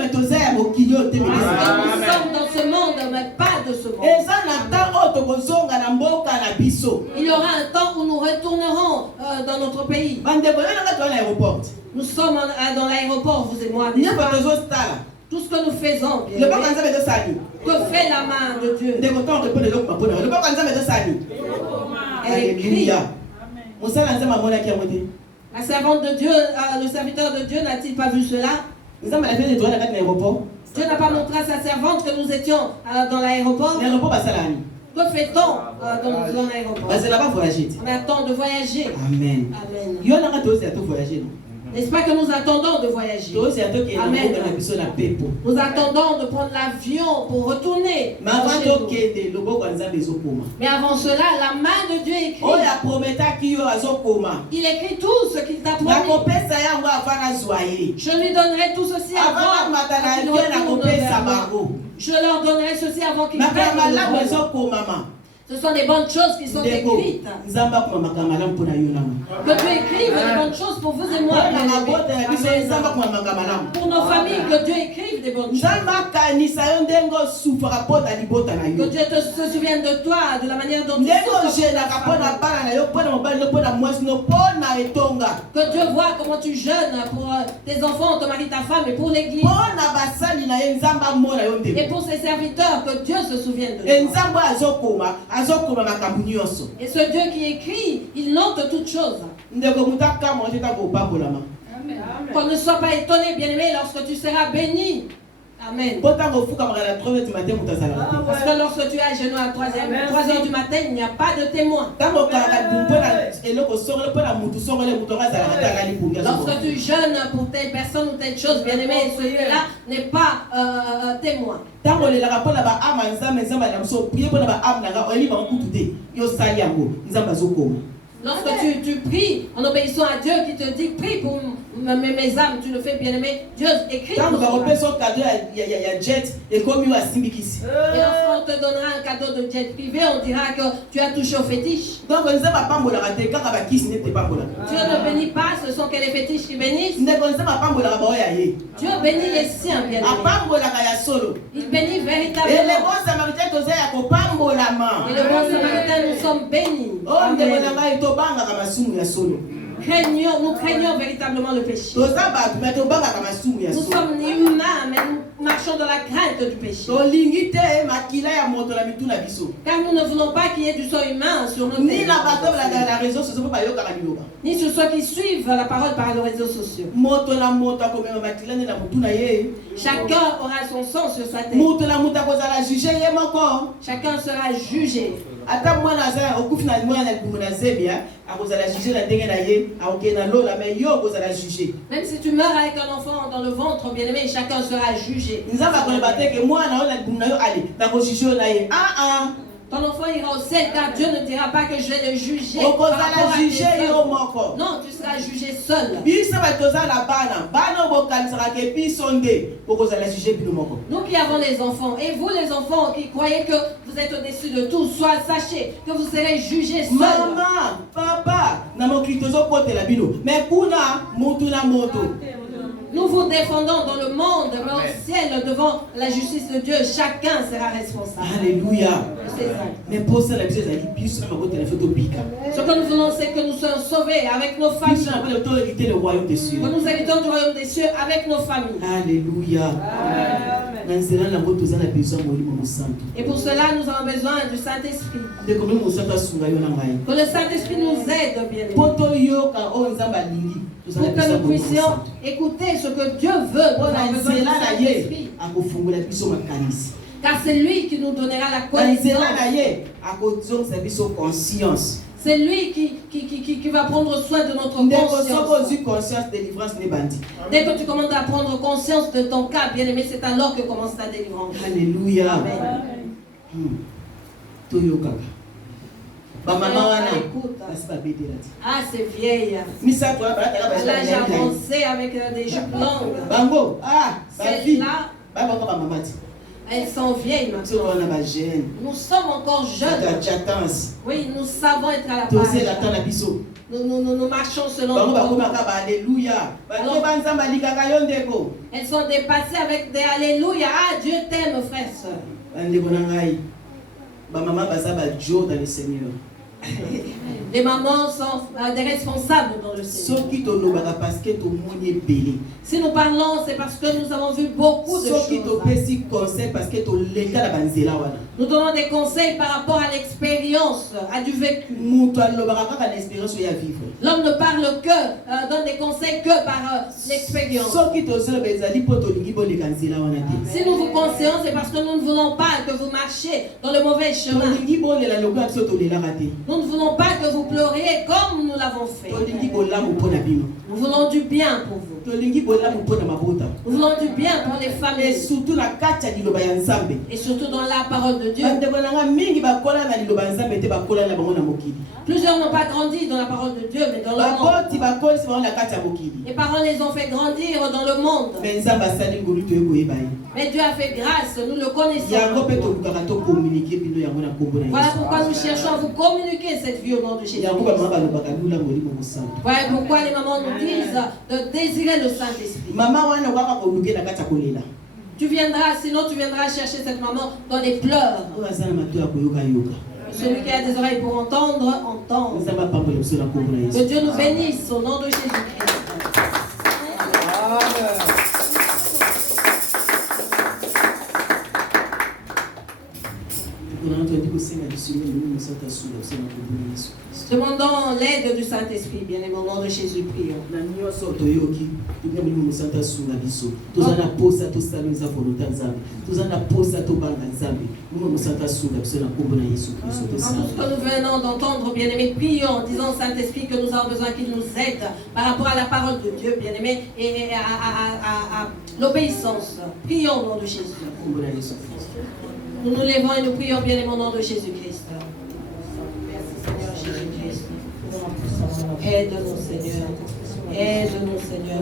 Parce que nous sommes dans ce monde, mais pas de ce monde. Il y aura un temps où nous retournerons dans notre pays. Nous sommes dans l'aéroport, vous et moi. Tout ce que nous faisons, que fait la main de Dieu? Elle écrit. La servante de Dieu, le serviteur de Dieu n'a-t-il pas vu cela? Dieu n'a pas montré à sa servante que nous étions dans l'aéroport. Que fait-on dans l'aéroport? On attend de voyager. Amen. N'est-ce pas que nous attendons de voyager? Amen. Nous attendons de prendre l'avion pour retourner. Mais avant cela, la main de Dieu écrit. Il écrit tout ce qu'il t'a promis. Je lui donnerai tout ceci avant. Je leur donnerai ceci avant qu'ils viennent. Ce sont des bonnes choses qui sont écrites. Que Dieu écrive des bonnes choses pour vous et moi. Pour nos familles, que Dieu écrive des bonnes choses. Que Dieu se souvienne de toi, de la manière dont tu souffres. Que Dieu voit comment tu jeûnes pour tes enfants, ton mari, ta femme et pour l'église. Et pour ses serviteurs, que Dieu se souvienne de toi. Et ce Dieu qui écrit, il note toutes choses. Qu'on ne soit pas étonné, bien-aimé, lorsque tu seras béni. Amen. Parce que lorsque tu es à genoux à 3 heures du matin, il n'y a pas de témoin. Lorsque tu jeûnes pour telle personne ou telle chose, bien-aimé, celui-là n'est pas témoin. Lorsque tu pries en obéissant à Dieu qui te dit prie pour mes âmes, tu le fais bien aimé. Dieu écrit. Quand on va repérer son cadeau, il y a jet et comme il y a Simbikis. Et lorsqu'on te donnera un cadeau de jet privé, on dira que tu as touché au fétiche. Donc on ne sait pas rater quand on va qui n'était pas là. Dieu ne bénit pas, ce sont que les fétiches qui bénissent. Ne connaissez pas Dieu bénit les siens bien aimés. Il bénit Et véritablement. les bons samaritains toza ya kopambola ma. Et le bon samaritain, nous sommes bénis. Oh ndeko na ngai tobanga ka masumu ya solo. Nous craignons véritablement le péché. Toza batu mais tobanga ka masumu ya Nous solo. sommes humains, mais nous marchons dans la crainte du péché. Tolingi te makila ya moto na mitu na biso. Car nous ne voulons pas qu'il y ait du sang humain sur nos Ni têtes. na bato la raison ce pas yo ka biloba. Ni sur ceux qui suivent la parole par les réseaux sociaux. Moto na moto akomema makila na mutu na ye. Chacun aura son sang sur sa tête. Moto na moto akozala juger ye moko. Chacun sera jugé. Ata mwana aza okufi na mwana na libumu na zebia akozala juger na ndenge na ye akoke na lola mais yo akozala juger. Même si tu meurs avec un enfant dans le ventre, bien aimé, chacun sera jugé. Nzamba akoleba te ke mwana na libumu na yo ale na ko juger na ye. Ton enfant ira au ciel car Dieu ne dira pas que je vais le juger. Okozala juger yo moko. Non, tu seras jugé seul. Bisa batoza na bana bokanisaka ke biso nde okozala juger bino moko. Nous qui avons les enfants, et vous les enfants qui croyez que vous êtes au-dessus de tout, sachez que vous serez jugés seuls. Maman, papa, na mokili tozokotela bino. Mais kuna mutu na moto. Nous vous défendons dans le monde, mais au ciel, devant la justice de Dieu, chacun sera responsable. Alléluia. C'est ça. Mais pour ça, la Bible dit plus na mokili na foto bika. Ce que nous voulons, c'est que nous soyons sauvés avec nos Plus familles. na pele to hériter le royaume des cieux. Que nous héritons du royaume des cieux avec nos familles. Alléluia. Na nzela na moto za na besoin molimo mosanto. Et pour cela, nous avons besoin du Saint-Esprit. De combien mosanto asunga yo na ngai. Que le Saint-Esprit nous aide, bien aimé. Poto yoka o nzamba lingi. Pour que nous puissions écouter ce que Dieu veut. Nous avons besoin du Saint-Esprit. akofungula biso makanisi. Car c'est lui qui nous donnera la connaissance. Nzela na ye akozongisa biso conscience. C'est lui qui va prendre soin de notre conscience. Conscience, délivrance n'est bandit. Dès que tu commences à prendre conscience de ton cas, bien aimé, c'est alors que commence ta délivrance. Alléluia. Amen. Toyokaka. Maman wana. Ah, c'est vieille. À l'âge avancé avec des jupes longues. Bango. Celles-là, elles sont vieilles maintenant. Nous sommes encore jeunes. Oui, nous savons être à la page. Nous marchons selon le temps. Alléluia. Elles sont dépassées avec des Alléluia. Ah, Dieu t'aime, frère, soeur. Maman baza ba jour dans le Seigneur. Les mamans sont des responsables dans le Seigneur. Si nous parlons, c'est parce que nous avons vu beaucoup de choses. Nous donnons des conseils par rapport à l'expérience, à du vécu. L'homme ne parle que, donne des conseils que par l'expérience. Si nous vous conseillons, c'est parce que nous ne voulons pas que vous marchiez dans le mauvais chemin. Nous ne voulons pas que vous pleuriez comme nous l'avons fait. Nous voulons du bien pour vous. Nous voulons du bien pour les familles. Et surtout dans la parole de Dieu. Plusieurs n'ont pas grandi dans la parole de Dieu, mais dans le monde. Les parents les ont fait grandir dans le monde. Mais Dieu a fait grâce, nous le connaissons. Voilà pourquoi nous cherchons à vous communiquer cette vie au nom de Jésus. Voilà pourquoi les mamans nous disent de désirer le Saint-Esprit. Tu viendras, sinon tu viendras chercher cette maman dans les pleurs. Celui qui a des oreilles pour entendre, entend. Que Dieu nous bénisse au nom de Jésus-Christ. Demandons l'aide du Saint-Esprit, bien aimé, au nom de Jésus, prions. Tout ce que nous venons d'entendre, bien aimé, prions, disons au Saint-Esprit que nous avons besoin qu'il nous aide par rapport à la parole de Dieu, bien aimé, et à l'obéissance. Prions au nom de Jésus. Nous nous levons et nous prions bien aimé au nom de Jésus-Christ. Merci Seigneur Jésus-Christ. Aide-nous, Seigneur. Aide-nous, Seigneur.